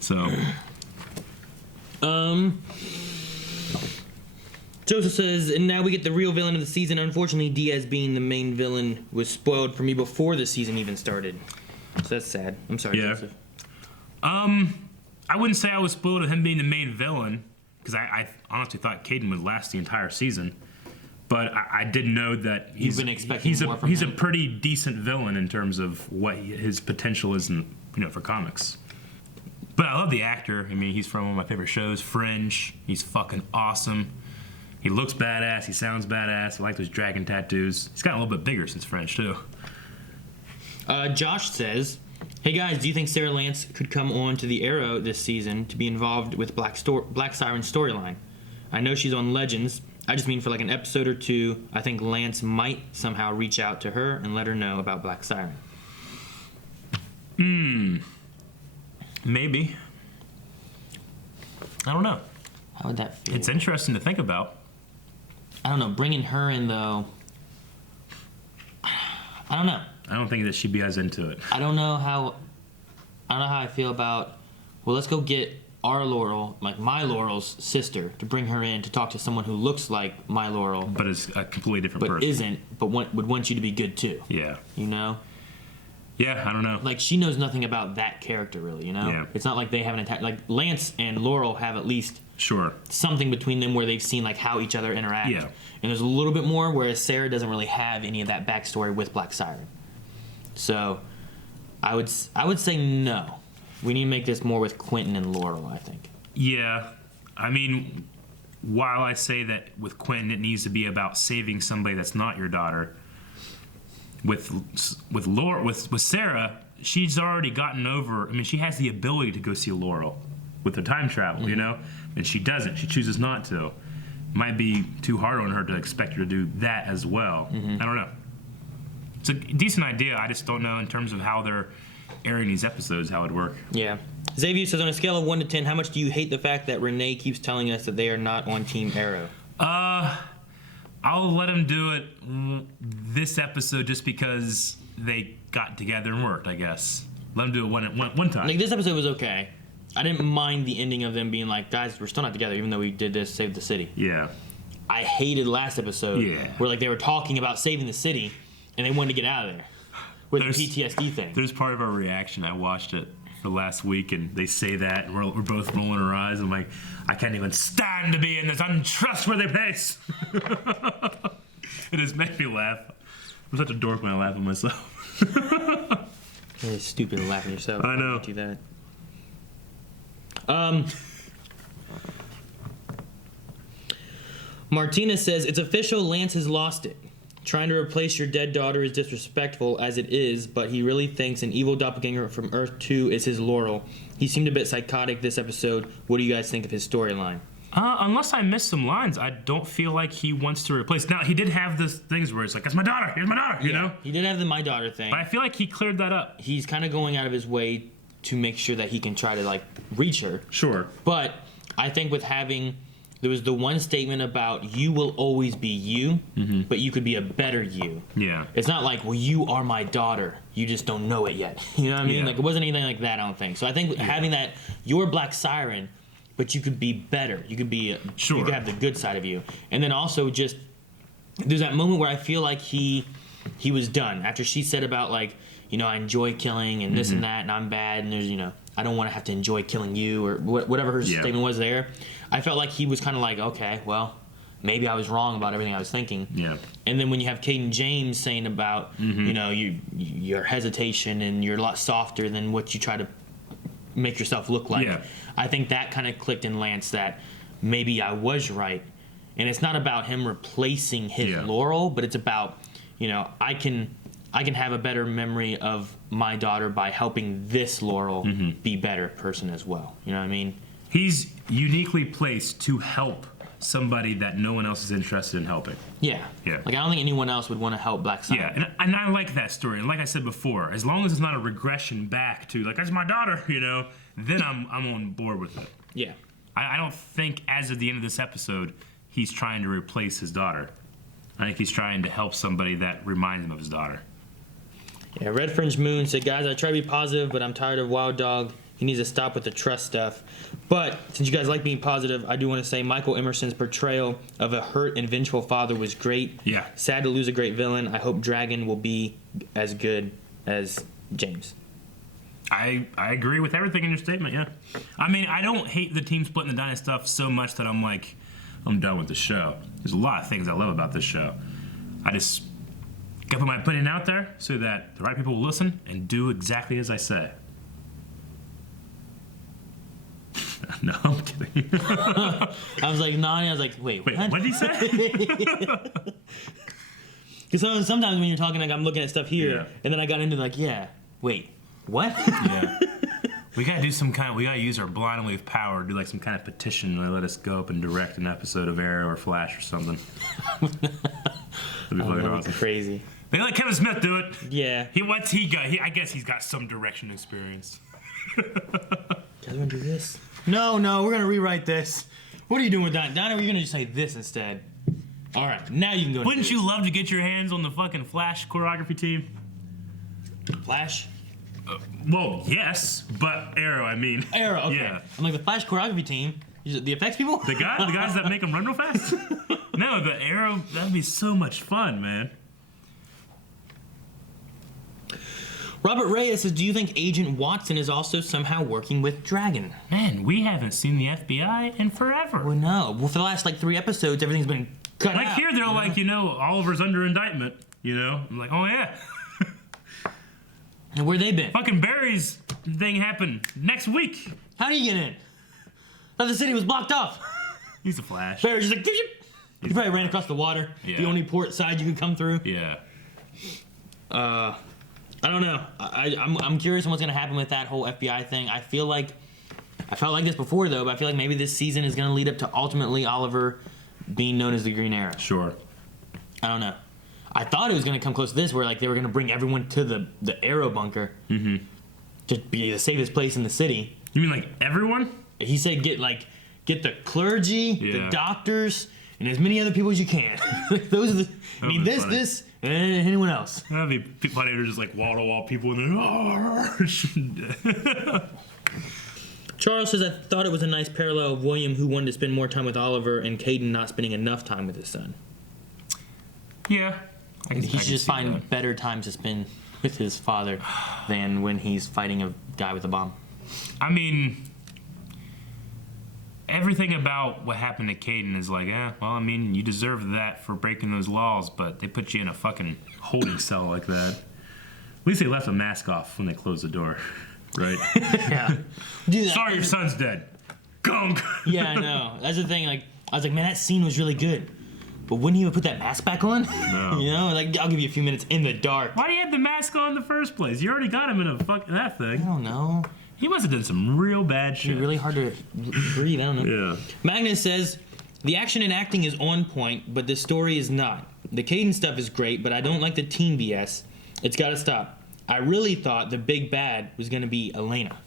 So. Joseph says, and now we get the real villain of the season. Unfortunately, Diaz being the main villain was spoiled for me before the season even started. So that's sad. I'm sorry, Joseph. I wouldn't say I was spoiled of him being the main villain, because I honestly thought Caden would last the entire season. But I did know that he's a pretty decent villain in terms of what his potential is, in, you know, for comics. But I love the actor. I mean, he's from one of my favorite shows, Fringe. He's fucking awesome. He looks badass. He sounds badass. I like those dragon tattoos. He's gotten a little bit bigger since Fringe, too. Josh says, hey guys, do you think Sarah Lance could come on to the Arrow this season to be involved with Black Siren's storyline? I know she's on Legends. I just mean for like an episode or two, I think Lance might somehow reach out to her and let her know about Black Siren. Maybe. I don't know. How would that feel? It's interesting to think about. I don't know. Bringing her in, though, I don't know. I don't think that she'd be as into it. I don't know how I feel about, well, let's go get our Laurel, like my Laurel's sister, to bring her in to talk to someone who looks like my Laurel. But is a completely different but person. But would want you to be good, too. Yeah. You know? Yeah, I don't know. Like, she knows nothing about that character, really, you know? Yeah. It's not like they have an entire... Like, Lance and Laurel have at least something between them where they've seen, like, how each other interact. Yeah. And there's a little bit more, whereas Sarah doesn't really have any of that backstory with Black Siren. So, I would say no. We need to make this more with Quentin and Laurel, I think. Yeah. I mean, while I say that with Quentin it needs to be about saving somebody that's not your daughter, with Sarah, she's already gotten over. I mean, she has the ability to go see Laurel with the time travel, you know, and she doesn't. She chooses not to. Might be too hard on her to expect her to do that as well. I don't know. It's a decent idea. I just don't know in terms of how they're airing these episodes how it'd work. Yeah. Xavier says, on a scale of 1 to 10, how much do you hate the fact that Renee keeps telling us that they are not on Team Arrow? I'll let him do it this episode just because they got together and worked, I guess. Let him do it one time. Like, this episode was okay. I didn't mind the ending of them being like, guys, we're still not together, even though we did this, save the city. Yeah. I hated last episode where, like, they were talking about saving the city and they wanted to get out of there with the PTSD thing. There's part of our reaction. I watched it for last week and they say that and we're both rolling our eyes. I'm like, I can't even stand to be in this untrustworthy place. It just makes me laugh. I'm such a dork when I laugh at myself. You're stupid and laughing yourself. I know. Do that. Martina says, it's official, Lance has lost it. Trying to replace your dead daughter is disrespectful as it is, but he really thinks an evil doppelganger from Earth 2 is his Laurel. He seemed a bit psychotic this episode. What do you guys think of his storyline? Unless I missed some lines, I don't feel like he wants to replace. Now, he did have this things where it's like, that's my daughter, here's my daughter, you know? He did have the my daughter thing. But I feel like he cleared that up. He's kind of going out of his way to make sure that he can try to, like, reach her. Sure. But I think with having... There was the one statement about you will always be you, but you could be a better you. Yeah. It's not like, well, you are my daughter. You just don't know it yet. You know what I mean? Yeah. Like, it wasn't anything like that, I don't think. So I think having that, you're Black Siren, but you could be better. You could be, you could have the good side of you. And then also just, there's that moment where I feel like he was done. After she said about, like, you know, I enjoy killing and this and that, and I'm bad, and there's, you know, I don't want to have to enjoy killing you, or whatever her statement was there. I felt like he was kind of like, okay, well, maybe I was wrong about everything I was thinking. Yeah. And then when you have Caden James saying about, you know, your hesitation and you're a lot softer than what you try to make yourself look like, I think that kind of clicked in Lance that maybe I was right. And it's not about him replacing his Laurel, but it's about, you know, I can have a better memory of my daughter by helping this Laurel be better person as well. You know what I mean? He's uniquely placed to help somebody that no one else is interested in helping. Yeah. Yeah. Like, I don't think anyone else would want to help Black Siren. Yeah, and I like that story. And like I said before, as long as it's not a regression back to, like, that's my daughter, you know, then I'm on board with it. Yeah. I don't think, as of the end of this episode, he's trying to replace his daughter. I think he's trying to help somebody that reminds him of his daughter. Yeah, Red Fringe Moon said, guys, I try to be positive, but I'm tired of Wild Dog. He needs to stop with the trust stuff. But since you guys like being positive, I do want to say Michael Emerson's portrayal of a hurt and vengeful father was great. Yeah. Sad to lose a great villain. I hope Dragon will be as good as James. I agree with everything in your statement, yeah. I mean, I don't hate the team splitting the dying stuff so much that I'm like, I'm done with the show. There's a lot of things I love about this show. I just gotta put my opinion out there so that the right people will listen and do exactly as I say. No, I'm kidding. I was like, Nani, I was like, wait, what did he say? Because sometimes when you're talking, like, I'm looking at stuff here, and then I got into, like, wait, what? Yeah. We gotta do we gotta use our blind wave power, do like some kind of petition and let us go up and direct an episode of Arrow or Flash or something. That'd be fucking awesome. Crazy. They let Kevin Smith do it. Yeah. What's he got? I guess he's got some direction experience. Guys wanna do this? No, we're gonna rewrite this. What are you doing with that? Donna, we're gonna just say this instead. Alright, now you can go. Wouldn't you love to get your hands on the fucking Flash choreography team? Flash? Well, yes, but Arrow, I mean. Arrow, okay. Yeah. I'm like, the Flash choreography team? The effects people? The guys that make them run real fast? No, the Arrow, that'd be so much fun, man. Robert Reyes says, do you think Agent Watson is also somehow working with Dragon? Man, we haven't seen the FBI in forever. Well, no. Well, for the last, 3 episodes, everything's been cut out. Like here, they're like, Oliver's under indictment, I'm like, oh, yeah. And where they been? Fucking Barry's thing happened next week. How do you get in? Thought the city was blocked off. He's a Flash. Barry's just like, he probably ran across the water. Yeah. The only port side you could come through. Yeah. I don't know. I'm curious on what's gonna happen with that whole FBI thing. I felt like this before though, but I feel like maybe this season is gonna lead up to ultimately Oliver being known as the Green Arrow. Sure. I don't know. I thought it was gonna come close to this, where they were gonna bring everyone to the Arrow bunker to be the safest place in the city. You mean like everyone? He said get the clergy, the doctors, and as many other people as you can. Those are the. I mean, this, and anyone else. That'd be funny. They're just like wall to wall people, and then. Charles says, I thought it was a nice parallel of William, who wanted to spend more time with Oliver, and Caden not spending enough time with his son. Yeah. He should just find better times to spend with his father than when he's fighting a guy with a bomb. I mean, everything about what happened to Caden is like, you deserve that for breaking those laws, but they put you in a fucking holding cell like that. At least they left a mask off when they closed the door, right? Yeah. Dude, sorry, your son's dead. Gunk. Yeah, I know. That's the thing. I was like, man, that scene was really good. But wouldn't he even put that mask back on? No. I'll give you a few minutes in the dark. Why do you have the mask on in the first place? You already got him in that thing. I don't know. He must have done some real bad shit. It's really hard to breathe. I don't know. Yeah. Magnus says, the action and acting is on point, but the story is not. The Caden stuff is great, but I don't like the teen BS. It's got to stop. I really thought the big bad was going to be Elena,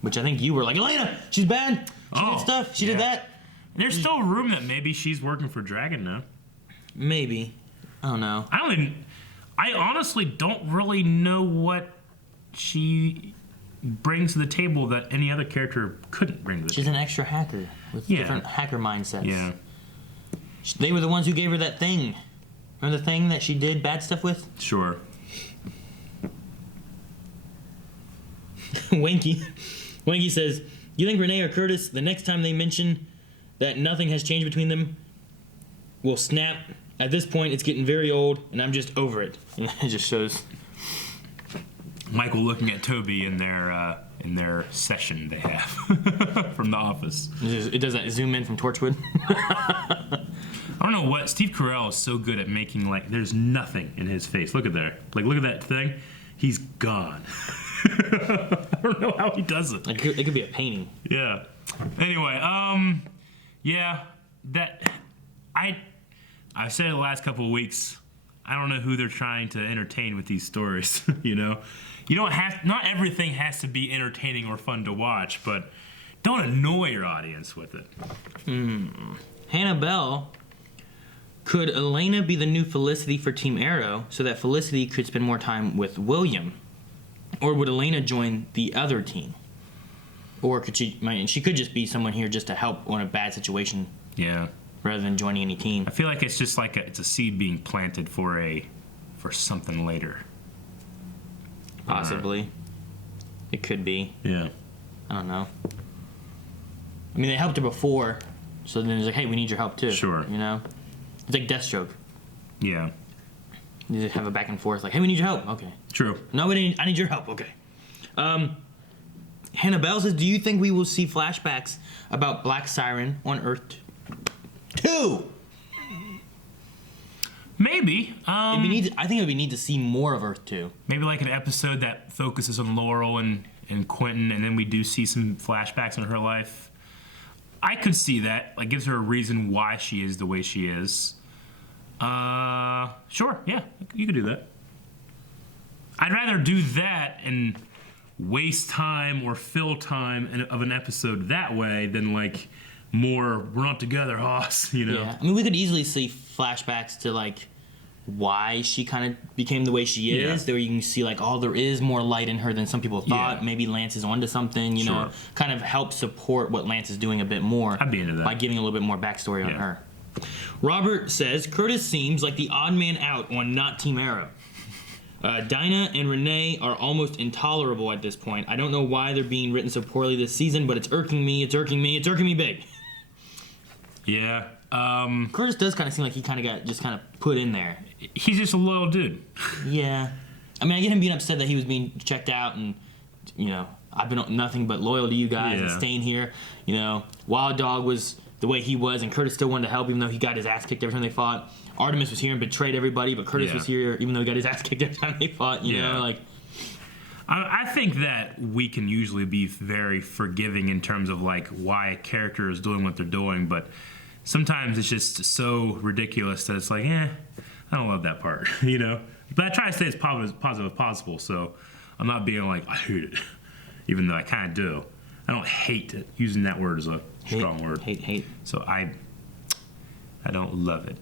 which I think you were like, Elena, she's bad. She did stuff. She did that. There's still room that maybe she's working for Dragon now. Maybe. I don't know. I honestly don't really know what she brings to the table that any other character couldn't bring to the table. She's an extra hacker with different hacker mindsets. Yeah. They were the ones who gave her that thing. Remember the thing that she did bad stuff with? Sure. Wanky says, you think Renee or Curtis, the next time they mention that nothing has changed between them, will snap? At this point, it's getting very old, and I'm just over it. And it just shows Michael looking at Toby in their session they have from The Office. It does that zoom in from Torchwood. I don't know what Steve Carell is so good at making there's nothing in his face. Look at there. Look at that thing. He's gone. I don't know how he does it. It could be a painting. Yeah. Anyway, I've said it the last couple of weeks. I don't know who they're trying to entertain with these stories. You don't have. Not everything has to be entertaining or fun to watch, but don't annoy your audience with it. Hannah Bell. Could Elena be the new Felicity for Team Arrow so that Felicity could spend more time with William? Or would Elena join the other team? Or could she could just be someone here just to help on a bad situation. Yeah. Rather than joining any team. I feel like it's just it's a seed being planted for something later. Possibly. It could be. Yeah. I don't know. I mean, they helped her before, so then it's like, hey, we need your help too. Sure. It's like Deathstroke. Yeah. You just have a back and forth, like, hey, we need your help. Okay. True. No, I need your help. Okay. Hannah Bell says, do you think we will see flashbacks about Black Siren on Earth 2? Maybe. I think it would be neat to see more of Earth 2. Maybe like an episode that focuses on Laurel and Quentin, and then we do see some flashbacks in her life. I could see that. Gives her a reason why she is the way she is. Sure, yeah, you could do that. I'd rather do that and waste time or fill time of an episode that way than more we're not together, Hoss. Yeah, I mean, we could easily see flashbacks to why she kind of became the way she is. There you can see there is more light in her than some people thought. Maybe Lance is onto something. Sure. Kind of help support what Lance is doing a bit more. I'd be into that by giving a little bit more backstory on her. Robert says Curtis seems like the odd man out on Not Team Arrow. Dinah and Renee are almost intolerable at this point. I don't know why they're being written so poorly this season, but it's irking me. It's irking me. It's irking me big. Yeah. Curtis does kind of seem like he kind of got just kind of put in there. He's just a loyal dude. Yeah. I mean, I get him being upset that he was being checked out and, you know, I've been nothing but loyal to you guys and staying here. You know, Wild Dog was the way he was, and Curtis still wanted to help even though he got his ass kicked every time they fought. Artemis was here and betrayed everybody, but Curtis was here even though he got his ass kicked every time they fought. You know, like. I think that we can usually be very forgiving in terms of like why a character is doing what they're doing, but sometimes it's just so ridiculous that it's like, I don't love that part, you know. But I try to stay as positive as possible, so I'm not being like, I hate it, even though I kind of do. I don't hate it. Using that word is a strong word. Hate. So I don't love it.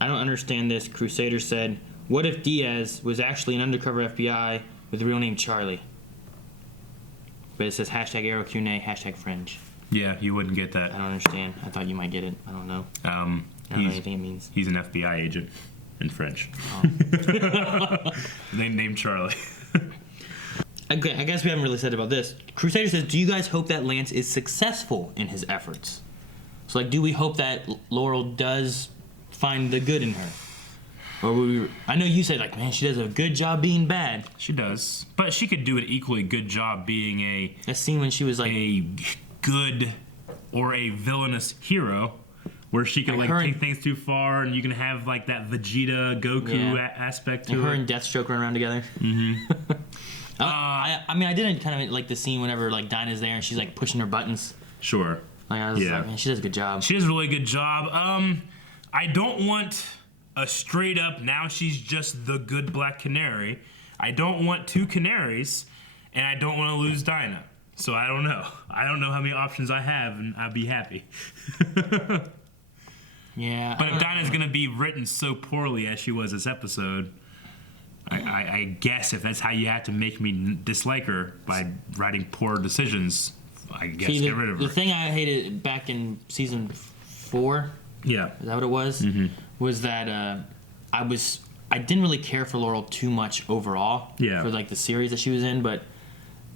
I don't understand this. Crusader said, what if Diaz was actually an undercover FBI with the real name Charlie? But it says hashtag AeroQNA, hashtag fringe. Yeah, you wouldn't get that. I don't understand. I thought you might get it. I don't know. I don't know anything it means. He's an FBI agent in French. Oh. Named Charlie. Okay, I guess we haven't really said about this. Crusader says, do you guys hope that Lance is successful in his efforts? So, like, do we hope that Laurel does find the good in her? Or would we, I know you said, like, man, she does a good job being bad. She does. But she could do an equally good job being that scene when she was, like, a good or a villainous hero, where she can, like take things too far, and you can have, like, that Vegeta, Goku aspect to and it. her and Deathstroke run around together. Mm-hmm. I mean, I didn't kind of like the scene whenever, like, Dinah's there and she's, like, pushing her buttons. Sure. Like, I was like, man, she does a good job. She does a really good job. I don't want a straight up, now she's just the good Black Canary. I don't want two canaries, and I don't want to lose Dinah. So I don't know. I don't know how many options I have, and I'd be happy. Yeah. But if Dinah's going to be written so poorly as she was this episode, I guess if that's how you have to make me dislike her by writing poor decisions, I guess get rid of her. The thing I hated back in season 4, is that what it was? Mm-hmm. Was that I didn't really care for Laurel too much overall for like the series that she was in, but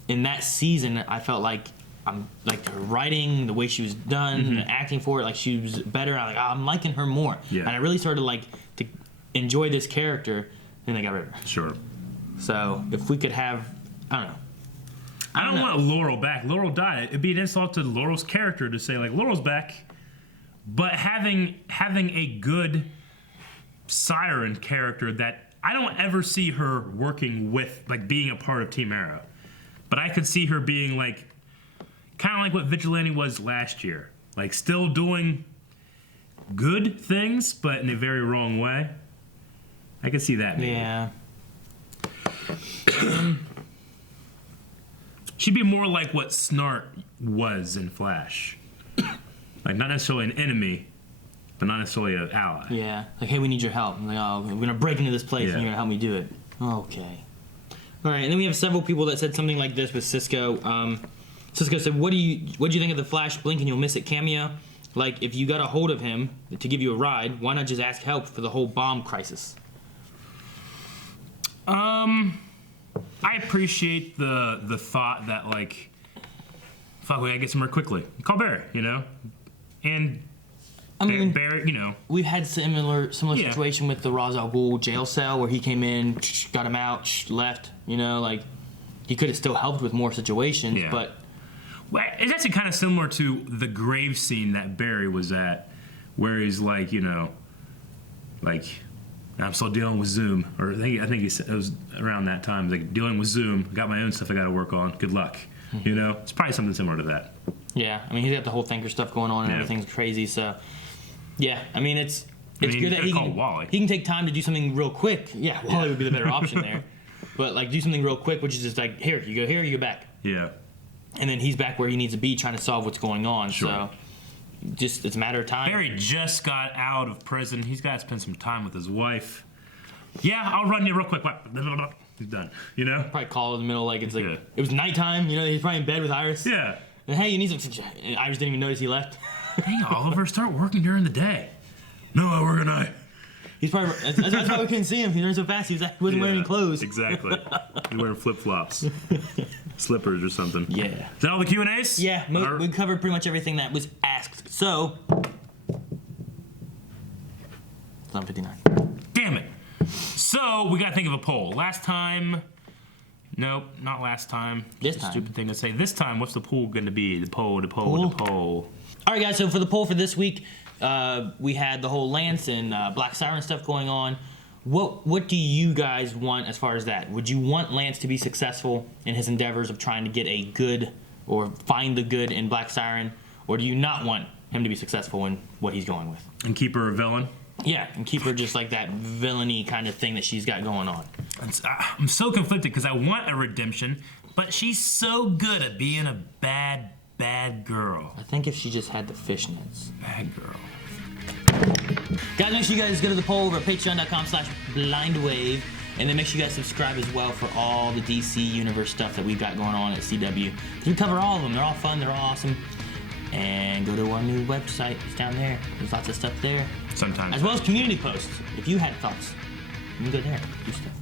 in that season I felt like her writing, the way she was done, the acting for it, like she was better. I'm liking her more, and I really started to enjoy this character. And they got rid of her. Sure. So if we could have, I don't know. I don't want Laurel back. Laurel died. It'd be an insult to Laurel's character to say, like, Laurel's back. But having a good siren character that I don't ever see her working with, like, being a part of Team Arrow. But I could see her being, like, kind of like what Vigilante was last year. Like, still doing good things, but in a very wrong way. I can see that, maybe. Yeah. She'd be more like what Snart was in Flash. Like, not necessarily an enemy, but not necessarily an ally. Yeah. Like, hey, we need your help. I'm like, oh, we're going to break into this place and you're going to help me do it. Okay. All right, and then we have several people that said something like this with Cisco. Cisco said, what do you think of the Flash Blink and You'll Miss It cameo? Like, if you got a hold of him to give you a ride, why not just ask help for the whole bomb crisis? I appreciate the thought that, like, fuck, we gotta get somewhere quickly. Call Barry, you know? And I mean, Barry, you know. We've had similar situation with the Ra's al Ghul jail cell where he came in, got him out, left, you know, like, he could have still helped with more situations, but... Well, it's actually kind of similar to the grave scene that Barry was at, where he's like, you know, like... I'm still dealing with Zoom, or I think he said it was around that time. Like, dealing with Zoom, got my own stuff I got to work on. Good luck, you know. It's probably something similar to that. Yeah, I mean, he's got the whole thinker stuff going on, and everything's crazy. So, yeah, I mean, it's good that he can take time to do something real quick. Yeah, Wally would be the better option there, but like do something real quick, which is just like here you go back. Yeah, and then he's back where he needs to be, trying to solve what's going on. Sure. So. Just it's a matter of time. Barry just got out of prison. He's got to spend some time with his wife. Yeah, I'll run you real quick. He's done. You know? Probably call in the middle like it's like it was nighttime. You know, he's probably in bed with Iris. Yeah. And hey, you need some. And Iris didn't even notice he left. Hey, Oliver, start working during the day. No, I work at night. He's probably that's why we couldn't see him. He ran so fast. He wasn't wearing any clothes. Exactly. He's wearing flip flops, slippers or something. Yeah. Is that all the Q&As? Yeah, we covered pretty much everything that was asked. So, 11:59. Damn it. So we gotta think of a poll. Last time. Nope, not last time. This time. Stupid thing to say. This time, what's the poll gonna be? The poll. All right, guys. So for the poll for this week, we had the whole Lance and Black Siren stuff going on. What do you guys want as far as that? Would you want Lance to be successful in his endeavors of trying to get a good or find the good in Black Siren, or do you not want him to be successful in what he's going with? And keep her a villain? Yeah, and keep her just like that villainy kind of thing that she's got going on. I'm so conflicted because I want a redemption, but she's so good at being a bad girl. I think if she just had the fishnets. Bad girl. Guys, make sure you guys go to the poll over at patreon.com/blindwave, and then make sure you guys subscribe as well for all the DC Universe stuff that we've got going on at CW. We cover all of them. They're all fun. They're all awesome. And go to our new website. It's down there. There's lots of stuff there. Sometimes. As well as community posts. If you had thoughts, you can go there. Do stuff.